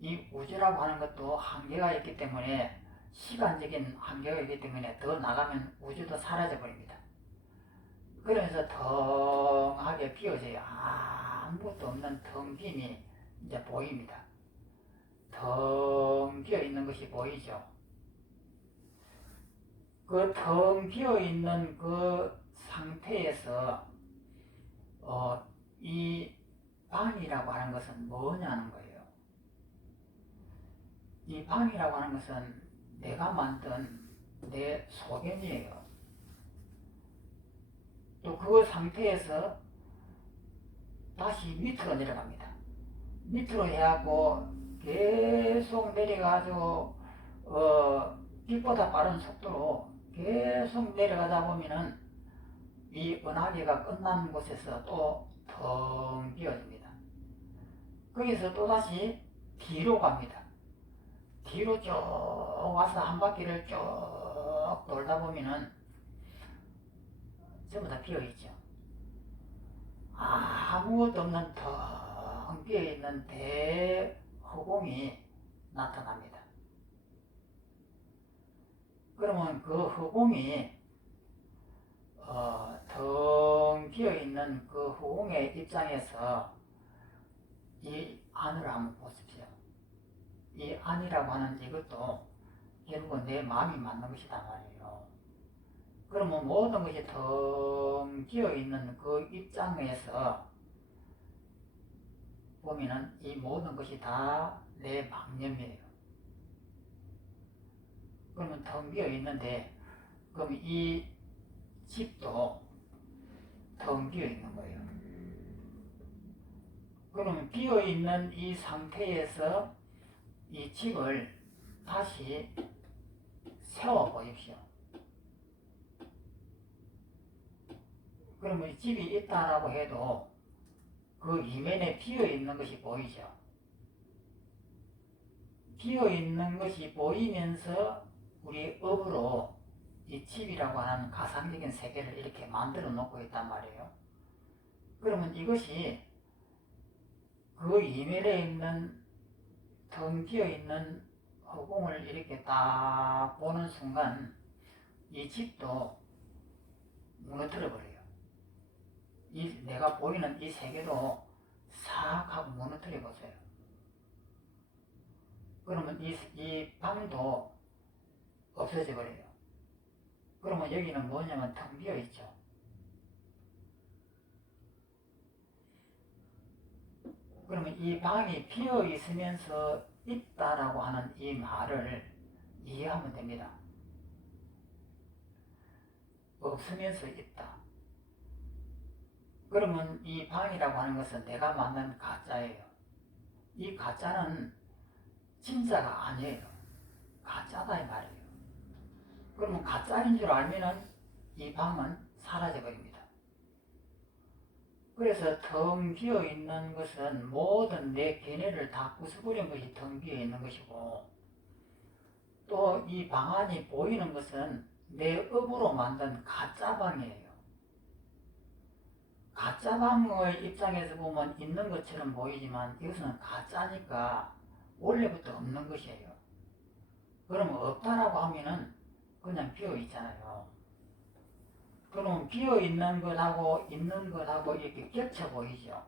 이 우주라고 하는 것도 한계가 있기 때문에 시간적인 한계가 있기 때문에 더 나가면 우주도 사라져 버립니다. 그러면서 텅하게 비어져요. 아무것도 없는 텅 빈이 이제 보입니다. 텅 비어 있는 것이 보이죠. 그 텅 비어 있는 그 상태에서 이 방이라고 하는 것은 뭐냐는 거예요. 이 방이라고 하는 것은 내가 만든 내 소견이에요. 또 그 상태에서 다시 밑으로 내려갑니다. 밑으로 해갖고 계속 내려가지고 빛보다 빠른 속도로 계속 내려가다 보면은 이 은하계가 끝나는 곳에서 또 텅 비어집니다. 거기서 또 다시 뒤로 갑니다. 뒤로 쭉 와서 한 바퀴를 쭉 돌다 보면은 전부 다 비어있죠. 아무것도 없는 텅 비어있는 대허공이 나타납니다. 그러면 그 허공이 텅 비어있는 그 허공의 입장에서 이 안을 한번 보십시오. 이 안이라고 하는 이것도 결국은 내 마음이 맞는 것이다 말이에요. 그러면 모든 것이 텅 비어있는 그 입장에서 보면은 이 모든 것이 다 내 망념이에요. 그러면 텅 비어있는데 그럼 이 집도 텅 비어있는 거예요. 그러면 비어있는 이 상태에서 이 집을 다시 세워 보십시오. 그러면 이 집이 있다라고 해도 그 이면에 비어있는 것이 보이죠. 비어있는 것이 보이면서 우리 업으로 이 집이라고 하는 가상적인 세계를 이렇게 만들어 놓고 있단 말이에요. 그러면 이것이 그 이면에 있는 텅 비어있는 허공을 이렇게 딱 보는 순간 이 집도 무너뜨려 버려요. 이 내가 보이는 이 세계도 싹 하고 무너뜨려 보세요. 그러면 이 방도 없어져 버려요. 그러면 여기는 뭐냐면 텅 비어 있죠. 그러면 이 방이 비어 있으면서 있다라고 하는 이 말을 이해하면 됩니다. 없으면서 있다. 그러면 이 방이라고 하는 것은 내가 만든 가짜예요. 이 가짜는 진짜가 아니에요. 가짜다 이 말이에요. 그러면 가짜인 줄 알면은 이 방은 사라져 버립니다. 그래서 텅 비어 있는 것은 모든 내 견해를 다 부숴버린 것이 텅 비어 있는 것이고, 또 이 방 안이 보이는 것은 내 업으로 만든 가짜방이에요. 가짜방의 입장에서 보면 있는 것처럼 보이지만 이것은 가짜니까 원래부터 없는 것이에요. 그러면 없다라고 하면은 그냥 비어 있잖아요. 그럼 비어 있는 것하고 있는 것하고 이렇게 겹쳐 보이죠.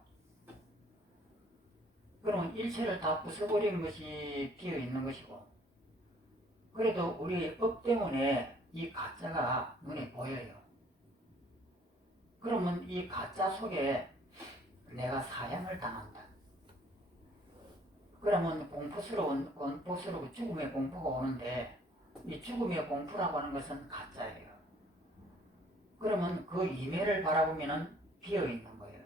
그러면 일체를 다 부숴버린 것이 비어 있는 것이고, 그래도 우리 업 때문에 이 가짜가 눈에 보여요. 그러면 이 가짜 속에 내가 사형을 당한다. 그러면 공포스러운 죽음의 공포가 오는데, 이 죽음의 공포라고 하는 것은 가짜예요. 그러면 그 이면을 바라보면 비어있는 거예요.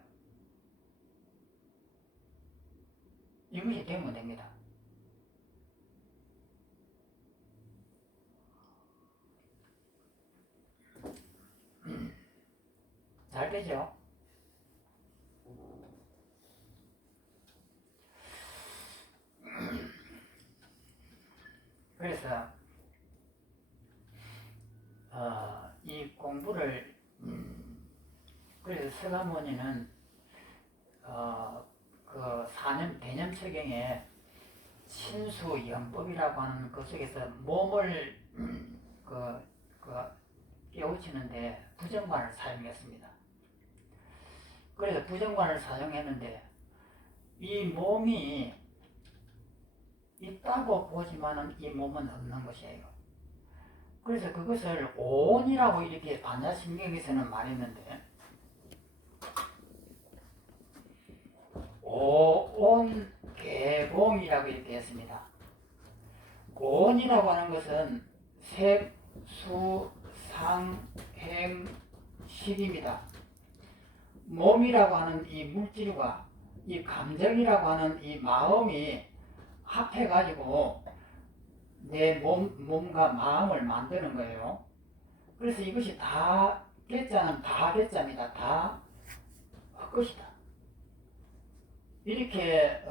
이것이 되면 됩니다. 잘 되죠? 그래서 이 공부를 그래서 서가모니는 그 대념처경에 신수연법이라고 하는 그 속에서 몸을 깨우치는데 부정관을 사용했습니다. 그래서 부정관을 사용했는데 이 몸이 있다고 보지만은 이 몸은 없는 것이에요. 그래서 그것을 온이라고 이렇게 반야신경에서는 말했는데, 오온 개공이라고 이렇게 했습니다. 온이라고 하는 것은 색, 수, 상, 행, 식입니다. 몸이라고 하는 이 물질과 이 감정이라고 하는 이 마음이 합해가지고 내 몸과 마음을 만드는 거예요. 그래서 이것이 다 개자는 다 개자입니다. 다 헛것이다. 이렇게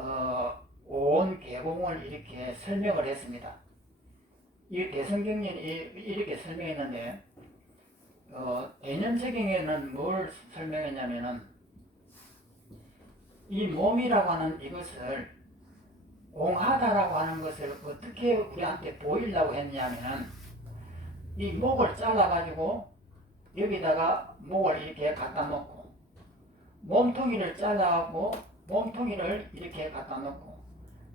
온 개공을 이렇게 설명을 했습니다. 이 대성경전이 이렇게 설명했는데, 대념처경에는 뭘 설명했냐면은 이 몸이라고 하는 이것을 공하다라고 하는 것을 어떻게 우리한테 보이려고 했냐면은 이 목을 잘라가지고 여기다가 목을 이렇게 갖다 놓고, 몸통이를 잘라갖고 몸통이를 이렇게 갖다 놓고,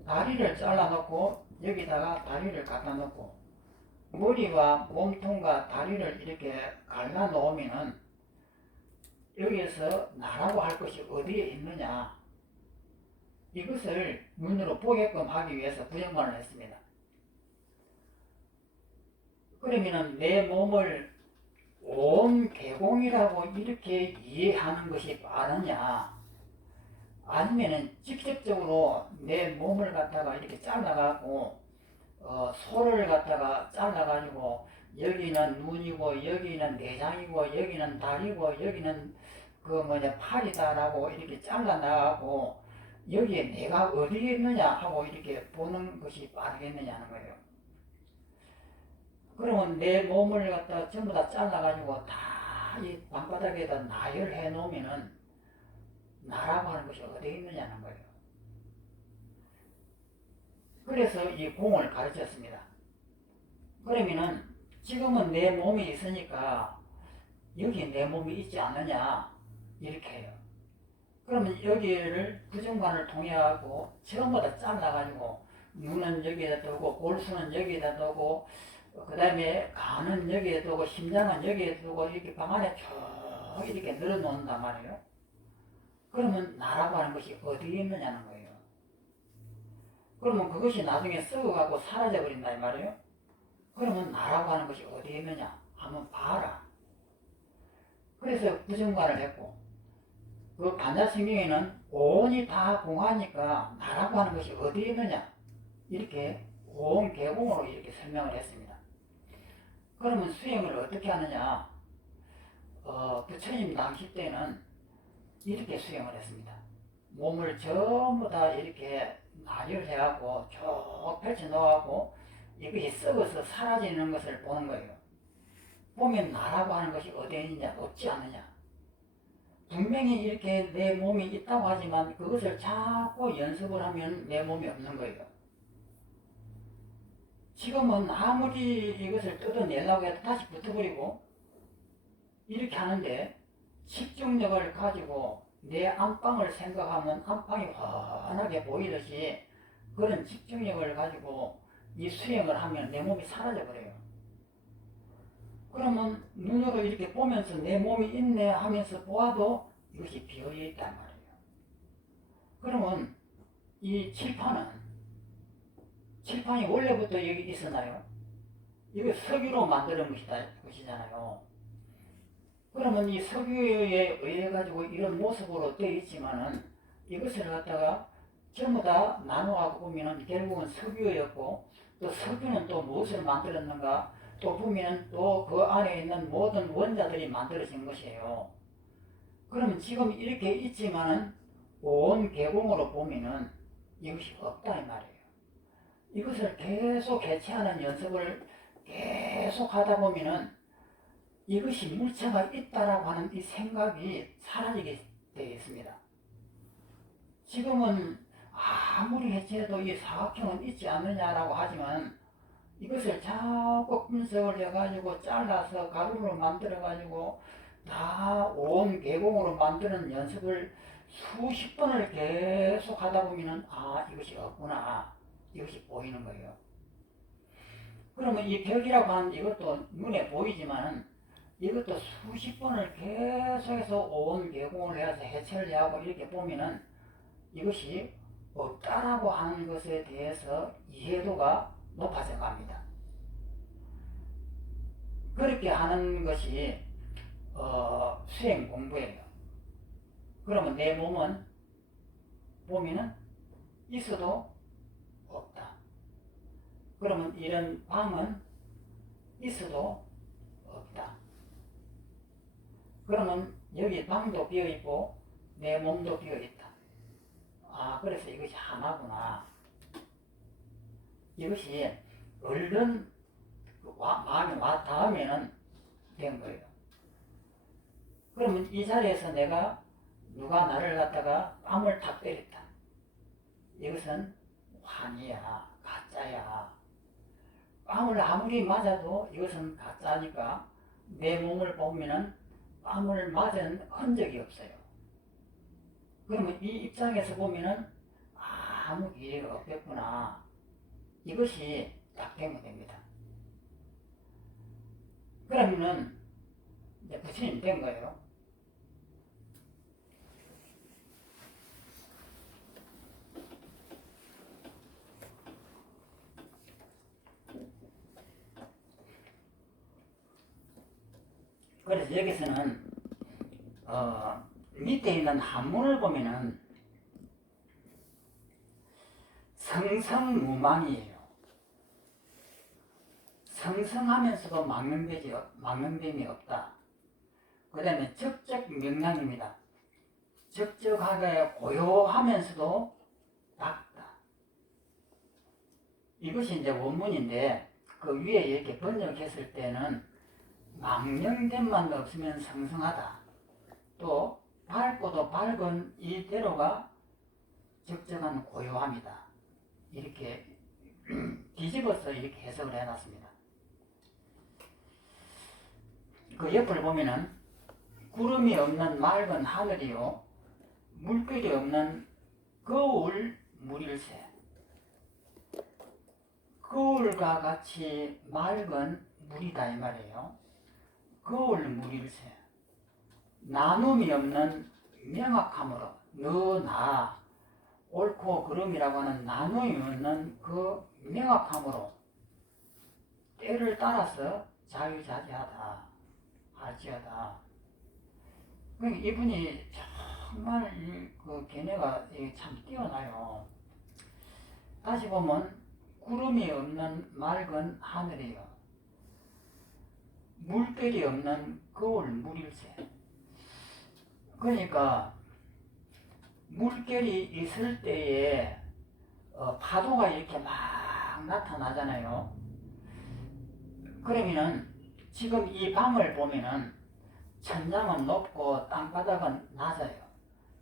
다리를 잘라놓고 여기다가 다리를 갖다 놓고, 머리와 몸통과 다리를 이렇게 갈라 놓으면은 여기에서 나라고 할 것이 어디에 있느냐, 이것을 눈으로 보게끔 하기 위해서 부정관을 했습니다. 그러면은 내 몸을 온 개공이라고 이렇게 이해하는 것이 빠르냐, 아니면은 직접적으로 내 몸을 갖다가 이렇게 잘라가고 소를 갖다가 잘라가지고 여기는 눈이고 여기는 내장이고 여기는 다리고 여기는 팔이다라고 이렇게 잘라나가고 여기에 내가 어디에 있느냐 하고 이렇게 보는 것이 빠르겠느냐는 거예요. 그러면 내 몸을 갖다 전부 다 잘라가지고 다 이 방바닥에다 나열해 놓으면은 나라고 하는 것이 어디에 있느냐는 거예요. 그래서 이 공을 가르쳤습니다. 그러면은 지금은 내 몸이 있으니까 여기 내 몸이 있지 않느냐 이렇게 해요. 그러면 여기를 부정관을 통해 하고 전부 다 잘라가지고 눈은 여기에다 두고 골수는 여기에다 두고 그 다음에 간은 여기에 두고 심장은 여기에 두고 이렇게 방 안에 쭉 이렇게 늘어놓는단 말이에요. 그러면 나라고 하는 것이 어디에 있느냐는 거예요. 그러면 그것이 나중에 썩어가고 사라져 버린다 이 말이에요. 그러면 나라고 하는 것이 어디에 있느냐 한번 봐라. 그래서 부정관을 했고, 그 반야성경에는 온이 다 공하니까 나라고 하는 것이 어디에 있느냐 이렇게 온 개공으로 이렇게 설명을 했습니다. 그러면 수행을 어떻게 하느냐, 부처님 당시 때는 이렇게 수행을 했습니다. 몸을 전부 다 이렇게 나열해하고 쭉 펼쳐놓고 이것이 썩어서 사라지는 것을 보는 거예요. 보면 나라고 하는 것이 어디에 있냐, 없지 않느냐. 분명히 이렇게 내 몸이 있다고 하지만 그것을 자꾸 연습을 하면 내 몸이 없는 거예요. 지금은 아무리 이것을 뜯어내려고 해도 다시 붙어버리고 이렇게 하는데, 집중력을 가지고 내 안방을 생각하면 안방이 환하게 보이듯이 그런 집중력을 가지고 이 수행을 하면 내 몸이 사라져 버려요. 그러면 눈으로 이렇게 보면서 내 몸이 있네 하면서 보아도 이것이 비어있단 말이에요. 그러면 이 칠판이 원래부터 여기 있었나요? 이거 석유로 만드는 것이잖아요. 그러면 이 석유에 의해 가지고 이런 모습으로 되어 있지만은 이것을 갖다가 전부 다 나누어가고 보면은 결국은 석유였고, 또 석유는 또 무엇을 만들었는가, 또 보면 또 그 안에 있는 모든 원자들이 만들어진 것이에요. 그러면 지금 이렇게 있지만은 온 계공으로 보면은 이것이 없다 이 말이에요. 이것을 계속 개최하는 연습을 계속 하다 보면은 이것이 물체가 있다라고 하는 이 생각이 사라지게 되어 있습니다. 지금은 아무리 해체해도 이 사각형은 있지 않느냐라고 하지만 이것을 자꾸 분석을 해가지고 잘라서 가루로 만들어가지고 다 온 계공으로 만드는 연습을 수십 번을 계속 하다 보면은 이것이 없구나, 이것이 보이는 거예요. 그러면 이 벽이라고 하는 이것도 눈에 보이지만은 이것도 수십 번을 계속해서 온 계공을 해서 해체를 하고 이렇게 보면은 이것이 없다라고 하는 것에 대해서 이해도가 높아져 갑니다. 그렇게 하는 것이 수행 공부예요. 그러면 내 몸은 보면은 있어도 없다. 그러면 이런 방은 있어도 없다. 그러면 여기 방도 비어있고 내 몸도 비어있다. 그래서 이것이 하나구나. 이것이 얼른 마음이 와 닿으면 된 거예요. 그러면 이 자리에서 내가 누가 나를 갖다가 뺨을 탁 때렸다. 이것은 환희야, 가짜야. 뺨을 아무리 맞아도 이것은 가짜니까 내 몸을 보면은 뺨을 맞은 흔적이 없어요. 그러면 이 입장에서 보면은 아무 기회가 없겠구나. 이것이 딱 되면 됩니다. 그러면은 이제 부처님이 된 거예요. 그래서 여기서는 밑에 있는 한문을 보면은 성성무망이에요. 성성하면서도 망명됨이 없다. 그 다음에 적적명량입니다. 적적하게 고요하면서도 밝다. 이것이 이제 원문인데 그 위에 이렇게 번역했을 때는 망령됨만 없으면 성성하다. 또 밝고도 밝은 이대로가 적정한 고요함이다. 이렇게 뒤집어서 이렇게 해석을 해놨습니다. 그 옆을 보면은 구름이 없는 맑은 하늘이요 물결이 없는 거울 물일새. 거울과 같이 맑은 물이다 이 말이에요. 거울 물일새. 나눔이 없는 명확함으로 너 나 옳고 그름이라고 하는 나눔이 없는 그 명확함으로 때를 따라서 자유자재하다 할지어다. 그러니까 이분이 정말 그 견해가 참 뛰어나요. 다시 보면 구름이 없는 맑은 하늘이요 물결이 없는 거울 물일새. 그러니까 물결이 있을 때에 파도가 이렇게 막 나타나잖아요. 그러면은 지금 이 방을 보면은 천장은 높고 땅바닥은 낮아요.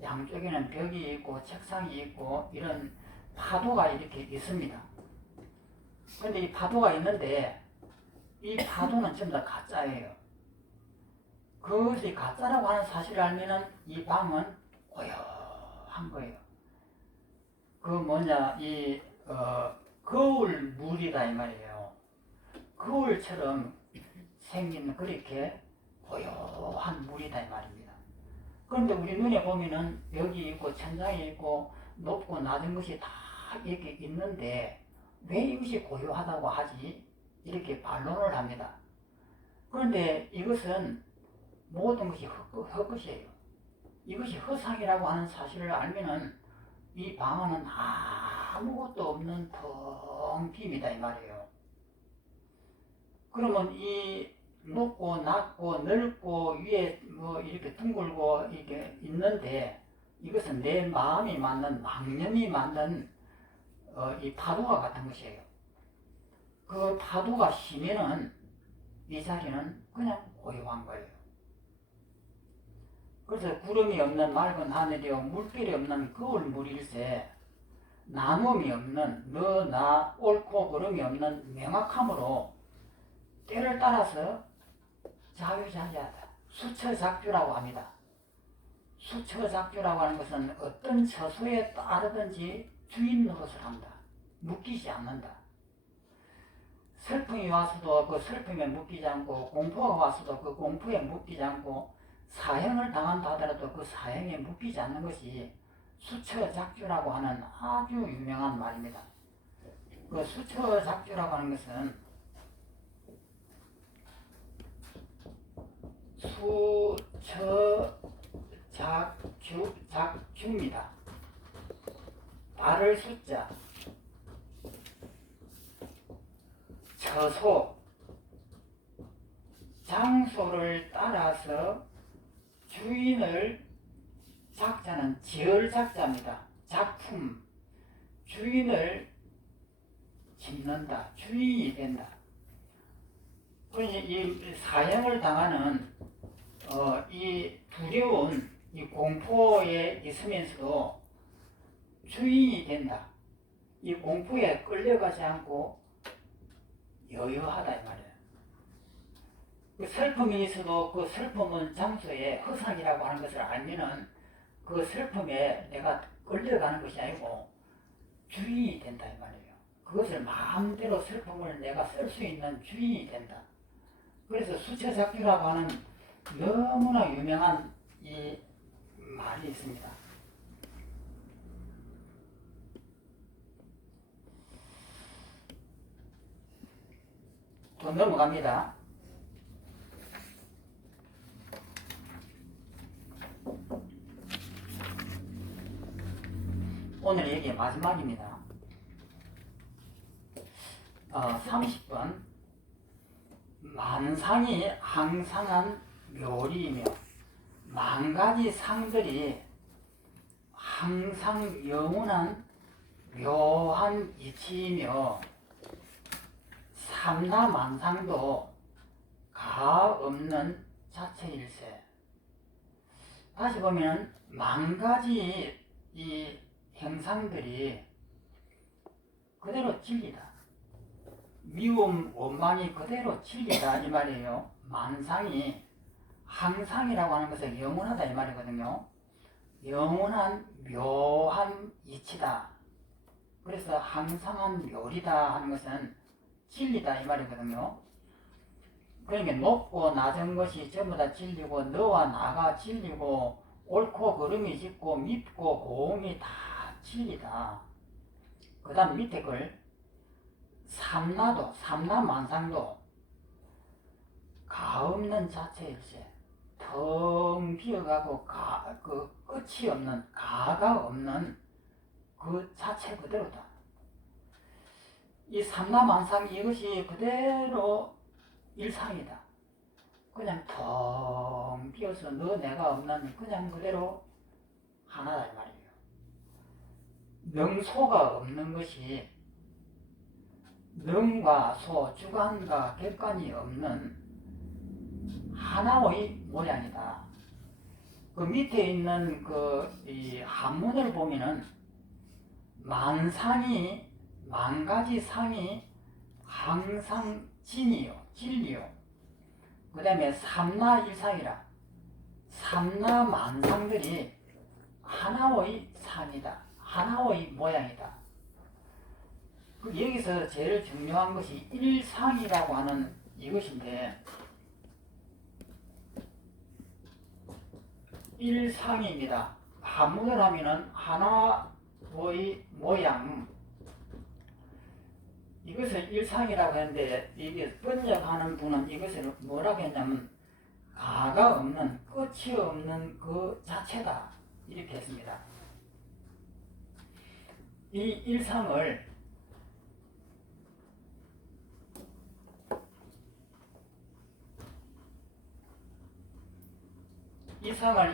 양쪽에는 벽이 있고 책상이 있고 이런 파도가 이렇게 있습니다. 근데 이 파도가 있는데 이 파도는 전부 다 가짜예요. 그것이 가짜라고 하는 사실을 알면은 이 방은 고요한 거예요. 그 뭐냐 거울 물이다 이 말이에요. 거울처럼 생긴 그렇게 고요한 물이다 이 말입니다. 그런데 우리 눈에 보면은 벽이 있고 천장이 있고 높고 낮은 것이 다 이렇게 있는데 왜 이것이 고요하다고 하지? 이렇게 반론을 합니다. 그런데 이것은 모든 것이 헛것이에요. 이것이 허상이라고 하는 사실을 알면은 이 방안은 아무것도 없는 텅 빔이다 이 말이에요. 그러면 이 높고 낮고 넓고 위에 뭐 이렇게 둥글고 이렇게 있는데 이것은 내 마음이 만든 망념이 만든 이 파도와 같은 것이에요. 그 파도가 심면은 이 자리는 그냥 고요한 거예요. 그래서 구름이 없는 맑은 하늘이요 물결이 없는 거울 물일세 나눔이 없는 너 나 옳고 그름이 없는 명확함으로 때를 따라서 자유자재하다. 수처작주라고 합니다. 수처작주라고 하는 것은 어떤 처소에 따르든지 주인 노릇을 한다. 묶이지 않는다. 슬픔이 와서도 그 슬픔에 묶이지 않고 공포가 와서도 그 공포에 묶이지 않고 사형을 당한다 하더라도 그 사형에 묶이지 않는 것이 수처작주라고 하는 아주 유명한 말입니다. 그 수처작주라고 하는 것은 작주입니다. 다를 숫자, 처소, 장소를 따라서 주인을 작자는 지을 작자입니다. 작품, 주인을 짓는다, 주인이 된다. 그러니 이 사형을 당하는 이 두려운 이 공포에 있으면서도 주인이 된다. 이 공포에 끌려가지 않고 여유하다 이 말이에요. 그 슬픔이 있어도 그 슬픔은 장소에 허상이라고 하는 것을 알면은 그 슬픔에 내가 끌려가는 것이 아니고 주인이 된다 이 말이에요. 그것을 마음대로 슬픔을 내가 쓸 수 있는 주인이 된다. 그래서 수처작주라고 하는 너무나 유명한 이 말이 있습니다. 또 넘어갑니다. 오늘 얘기 마지막입니다. 30번 만상이 항상한 묘리이며 만가지 상들이 항상 영원한 묘한 이치이며 삼라만상도 가없는 자체일세. 다시 보면 만가지 이 형상들이 그대로 진리다. 미움, 원망이 그대로 진리다 이 말이에요. 만상이 항상이라고 하는 것은 영원하다 이 말이거든요. 영원한 묘한 이치다. 그래서 항상한 묘리다 하는 것은 진리다 이 말이거든요. 그러니까 높고 낮은 것이 전부 다 진리고 너와 나가 진리고 옳고 그름이 짙고 밉고 고음이 다 진리다. 그 다음 밑에 걸 삼라도 삼라만상도 가없는 자체일세. 텅 비어가고 그 끝이 없는 가가 없는 그 자체 그대로다. 이 삼라만상 이것이 그대로 일상이다. 그냥 텅 비어서 너 내가 없는 그냥 그대로 하나다 이 말이에요. 능소가 없는 것이 능과 소, 주관과 객관이 없는 하나의 모양이다. 그 밑에 있는 이 한문을 보면은 만상이, 만 가지 상이 항상 진리요. 그 다음에 삼라일상이라. 삼라만상들이 하나의 상이다. 하나의 모양이다. 여기서 제일 중요한 것이 일상이라고 하는 이것인데, 일상입니다. 한문을 하면은 하나의 모양, 이것을 일상이라고 했는데, 이게 번역하는 분은 이것을 뭐라고 했냐면 가가 없는, 끝이 없는 그 자체다, 이렇게 했습니다. 이 일상을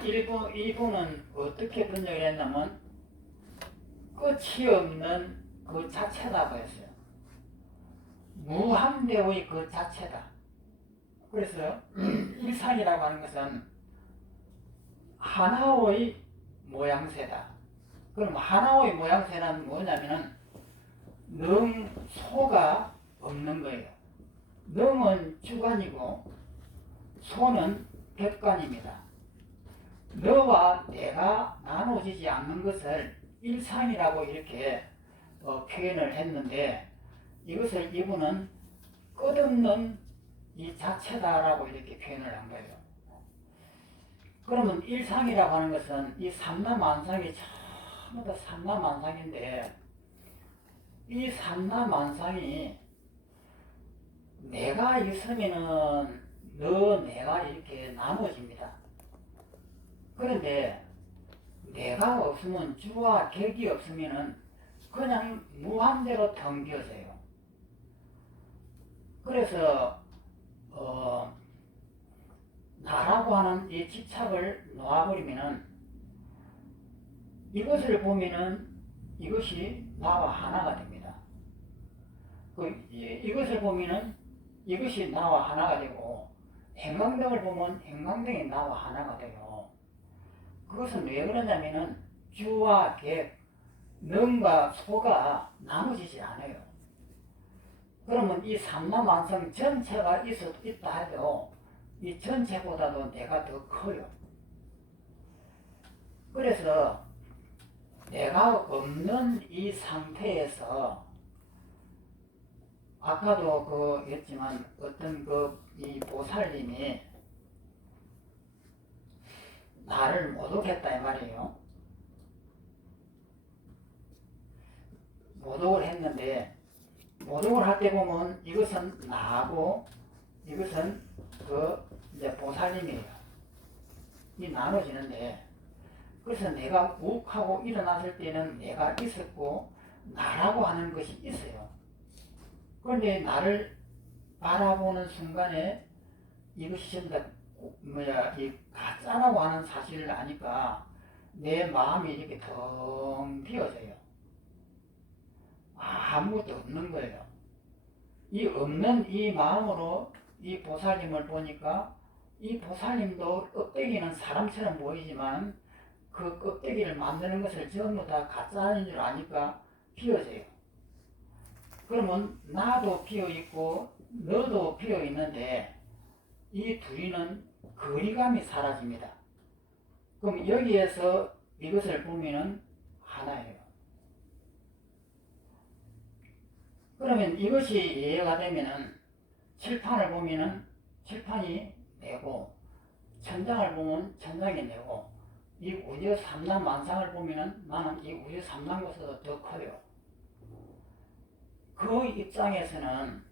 일부는 어떻게 번역을 했냐면 끝이 없는 그 자체다고 했어요. 무한대의 그 자체다. 그래서 일상이라고 하는 것은 하나의 모양새다. 그럼 하나의 모양새는 뭐냐면은 능, 소가 없는 거예요. 능은 주관이고 소는 객관입니다. 너와 내가 나눠지지 않는 것을 일상이라고 이렇게 표현을 했는데, 이것을 이분은 끝없는 이 자체다라고 이렇게 표현을 한 거예요. 그러면 일상이라고 하는 것은 이 삼라만상이 전부 다 삼라만상인데, 이 삼라만상이 내가 있으면은 너 내가 이렇게 나눠집니다. 그런데 내가 없으면, 주와 객이 없으면은 그냥 무한대로 텅비어져요. 그래서 나라고 하는 이 집착을 놓아버리면은, 이것을 보면은 이것이 나와 하나가 됩니다. 이것을 보면은 이것이 나와 하나가 되고, 형광등을 보면 형광등이 나와 하나가 돼요. 그것은 왜 그러냐면은 주와 객, 능과 소가 나눠지지 않아요. 그러면 이 삼라만상 전체가 있다 해도 이 전체보다도 내가 더 커요. 그래서 내가 없는 이 상태에서, 아까도 했지만 어떤 이 보살님이 나를 모독했다 이 말이에요. 모독을 했는데, 모독을 할 때 보면 이것은 나하고 이것은 이제 보살님이에요. 이 나눠지는데, 그래서 내가 욱하고 일어났을 때는 내가 있었고 나라고 하는 것이 있어요. 그런데 나를 바라보는 순간에 이것이 전부 다 이 가짜라고 하는 사실을 아니까 내 마음이 이렇게 텅 비어져요. 아무것도 없는 거예요. 이 없는 이 마음으로 이 보살님을 보니까, 이 보살님도 껍데기는 사람처럼 보이지만 그 껍데기를 만드는 것을 전부 다 가짜인 줄 아니까 비어져요. 그러면 나도 비어있고 너도 비어있는데 이 둘이는 거리감이 사라집니다. 그럼 여기에서 이것을 보면은 하나예요. 그러면 이것이 이해가 되면은 칠판을 보면은 칠판이 내고, 천장을 보면 천장이 내고, 이 우주 삼라만상을 보면은 나는 이 우주 삼라만보다 더 커요. 그 입장에서는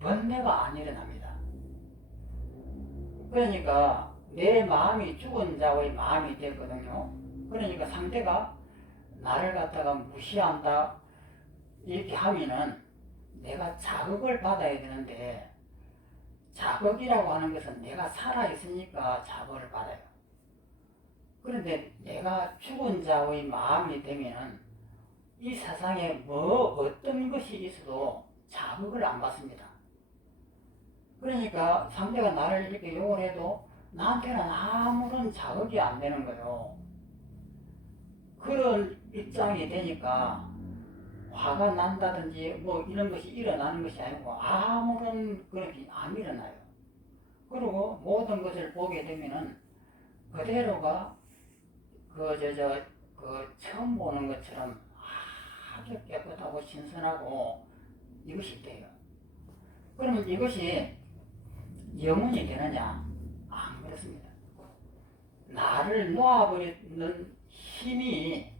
번뇌가 안 일어납니다. 그러니까 내 마음이 죽은 자의 마음이 되거든요. 그러니까 상대가 나를 갖다가 무시한다 이렇게 하면은 내가 자극을 받아야 되는데, 자극이라고 하는 것은 내가 살아있으니까 자극을 받아요. 그런데 내가 죽은 자의 마음이 되면은 이 세상에 뭐 어떤 것이 있어도 자극을 안 받습니다. 그러니까 상대가 나를 이렇게 욕을 해도 나한테는 아무런 자극이 안 되는 거예요. 그런 입장이 되니까 화가 난다든지 뭐 이런 것이 일어나는 것이 아니고 아무런 그런 게 안 일어나요. 그리고 모든 것을 보게 되면은 그대로가 처음 보는 것처럼 아주 깨끗하고 신선하고 이것이 돼요. 그러면 이것이 영혼이 되느냐? 안 그렇습니다. 나를 놓아버리는 힘이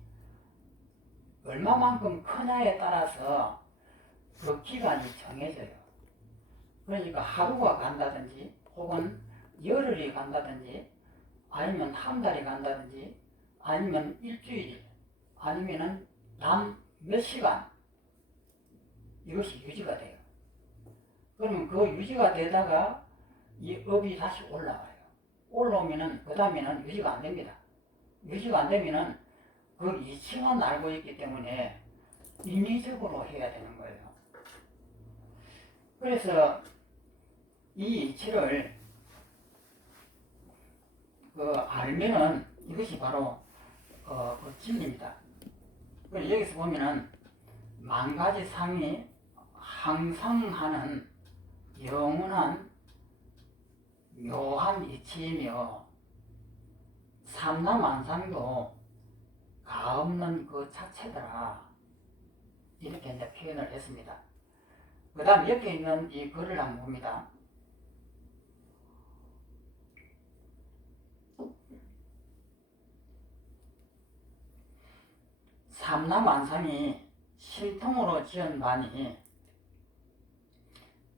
얼마만큼 크냐에 따라서 그 기간이 정해져요. 그러니까 하루가 간다든지 혹은 열흘이 간다든지 아니면 한 달이 간다든지 아니면 일주일 아니면은 단 몇 시간 이것이 유지가 돼요. 그러면 그 유지가 되다가 이 업이 다시 올라와요. 올라오면은 그 다음에는 유지가 안 됩니다. 유지가 안 되면은 그 이치만 알고 있기 때문에 인위적으로 해야 되는 거예요. 그래서 이 이치를 알면은 이것이 바로 그 진리입니다. 여기서 보면은 만 가지 상이 항상 하는 영원한 묘한 이치이며 삼라만상도 가없는 그 자체더라. 이렇게 이제 표현을 했습니다. 그 다음 옆에 있는 이 글을 한번 봅니다. 삼라만상이 신통으로 지은 바니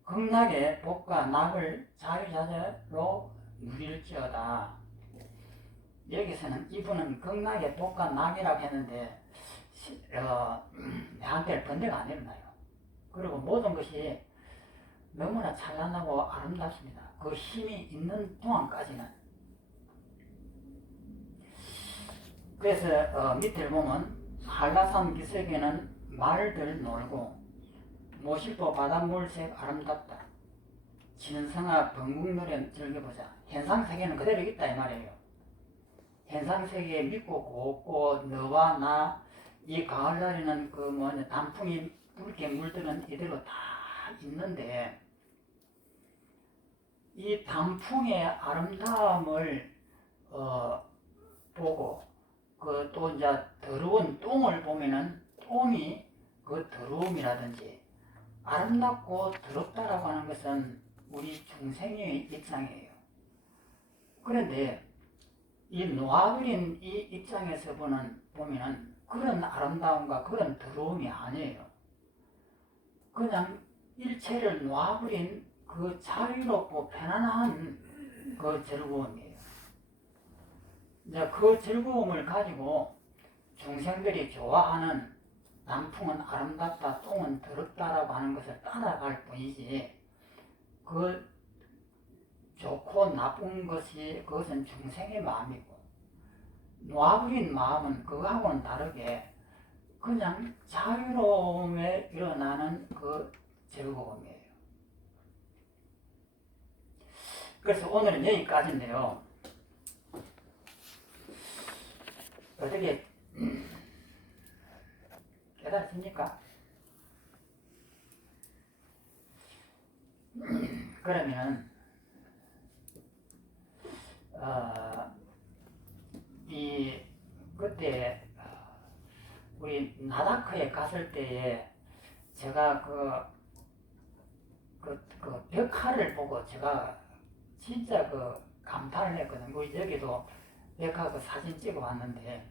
극락의 복과 낙을 자유자재로 누릴지어다. 여기서는 이분은 극락의 복과 낙이라고 했는데 내한테는 번뇌가 안 일어나요. 그리고 모든 것이 너무나 찬란하고 아름답습니다. 그 힘이 있는 동안까지는. 그래서 밑을 보면 한라산 기슭에는 말들 놀고 모실보 바닷물색 아름답다. 진성아 번국노래 즐겨보자. 현상세계는 그대로 있다 이 말이에요. 현상세계에 믿고 곱고 너와 나 이 가을날에는 단풍이 붉게 물드는 이대로 다 있는데 이 단풍의 아름다움을 보고 또 이제 더러운 똥을 보면은 똥이 그 더러움이라든지 아름답고 더럽다라고 하는 것은 우리 중생의 입장이에요. 그런데 이 놓아버린 이 입장에서 보면은 그런 아름다움과 그런 더러움이 아니에요. 그냥 일체를 놓아버린 그 자유롭고 편안한 그 즐거움이에요. 이제 그 즐거움을 가지고 중생들이 좋아하는 단풍은 아름답다, 똥은 더럽다라고 하는 것을 따라갈 뿐이지 그 좋고 나쁜 것이 그것은 중생의 마음이고 놓아버린 마음은 그거하고는 다르게 그냥 자유로움에 일어나는 그 즐거움이에요. 그래서 오늘은 여기까지인데요. 어떻게 깨달으십니까? 그러면 그때 우리 나다크에 갔을 때에 제가 그 벽화를 보고 제가 진짜 감탄을 했거든요. 우리 여기도 벽화 사진 찍어 봤는데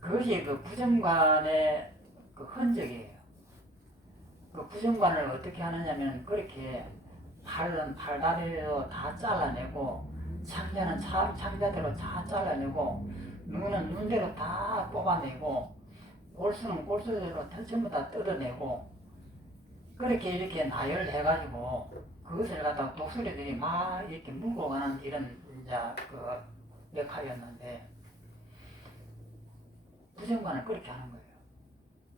그것이 부정관의 흔적이에요. 그 부정관을 어떻게 하느냐면 그렇게 팔은 팔다리로 다 잘라내고 창자는 창자대로 다 잘라내고 눈은 눈대로 다 뽑아내고 골수는 골수대로 전부 다 뜯어내고 그렇게 이렇게 나열해가지고 그것을 갖다가 독수리들이 막 이렇게 물고 가는 이런 이제 역할이었는데 부정관을 그렇게 하는 거예요.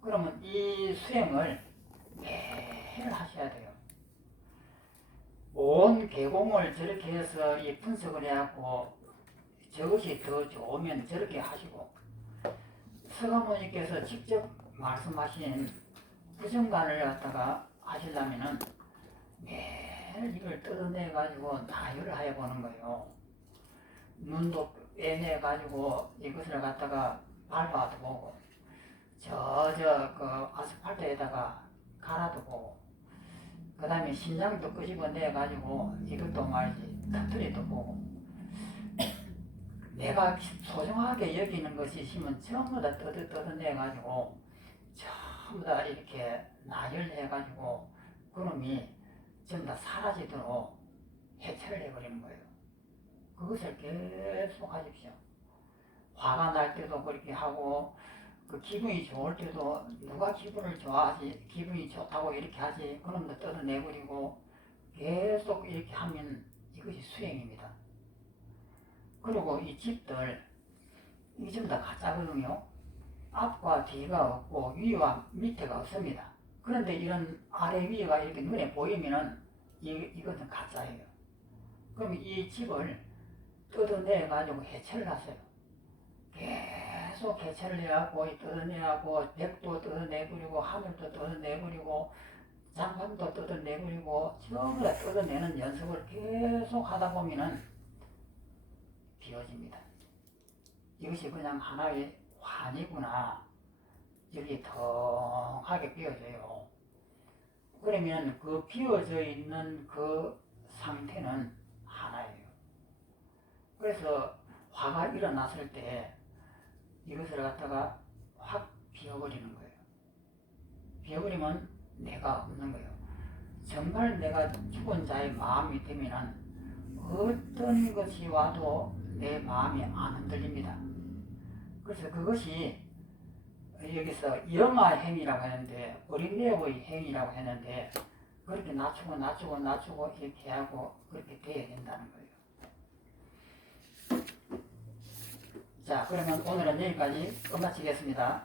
그러면 이 수행을 매일 하셔야 돼요. 온 계공을 저렇게 해서 이 분석을 해갖고 저것이 더 좋으면 저렇게 하시고, 서가모니께서 직접 말씀하신 부정관을 갖다가 하시려면은 매일 이걸 뜯어내가지고 나열을 해보는 거예요. 눈도 빼내가지고 이것을 갖다가 밟아도 보고, 그 아스팔트에다가 갈아도 보고, 그 다음에 심장도 끄집어내가지고 이것도 말이지 터트리도 보고, 내가 소중하게 여기는 것이 있으면 전부 다 뜯어내가지고 전부 다 이렇게 나열해가지고 그놈이 전부 다 사라지도록 해체를 해버리는 거예요. 그것을 계속 하십시오. 화가 날 때도 그렇게 하고, 그 기분이 좋을 때도 누가 기분을 좋아하지, 기분이 좋다고 이렇게 하지, 그놈도 뜯어내버리고 계속 이렇게 하면 이것이 수행입니다. 그리고 이 집들, 이게 전부 다 가짜거든요. 앞과 뒤가 없고 위와 밑에가 없습니다. 그런데 이런 아래 위가 이렇게 눈에 보이면은 이것은 가짜예요. 그럼 이 집을 뜯어내가지고 해체를 하세요. 계속 해체를 해갖고 뜯어내고 벽도 뜯어내버리고 하늘도 뜯어내버리고 장판도 뜯어내버리고 전부 다 뜯어내는 연습을 계속 하다 보면은 비워집니다. 이것이 그냥 하나의 환이구나. 여기 텅하게 비워져요. 그러면 그 비워져 있는 그 상태는 하나예요. 그래서 화가 일어났을 때 이것을 갖다가 확 비워버리는 거예요. 비워버리면 내가 없는 거예요. 정말 내가 죽은 자의 마음이 되면은 어떤 것이 와도 내 마음이 안 흔들립니다. 그래서 그것이 여기서 영아행이라고 하는데, 어린애의 행이라고 했는데, 그렇게 낮추고 이렇게 하고 그렇게 돼야 된다는 거예요. 자, 그러면 오늘은 여기까지 끝마치겠습니다.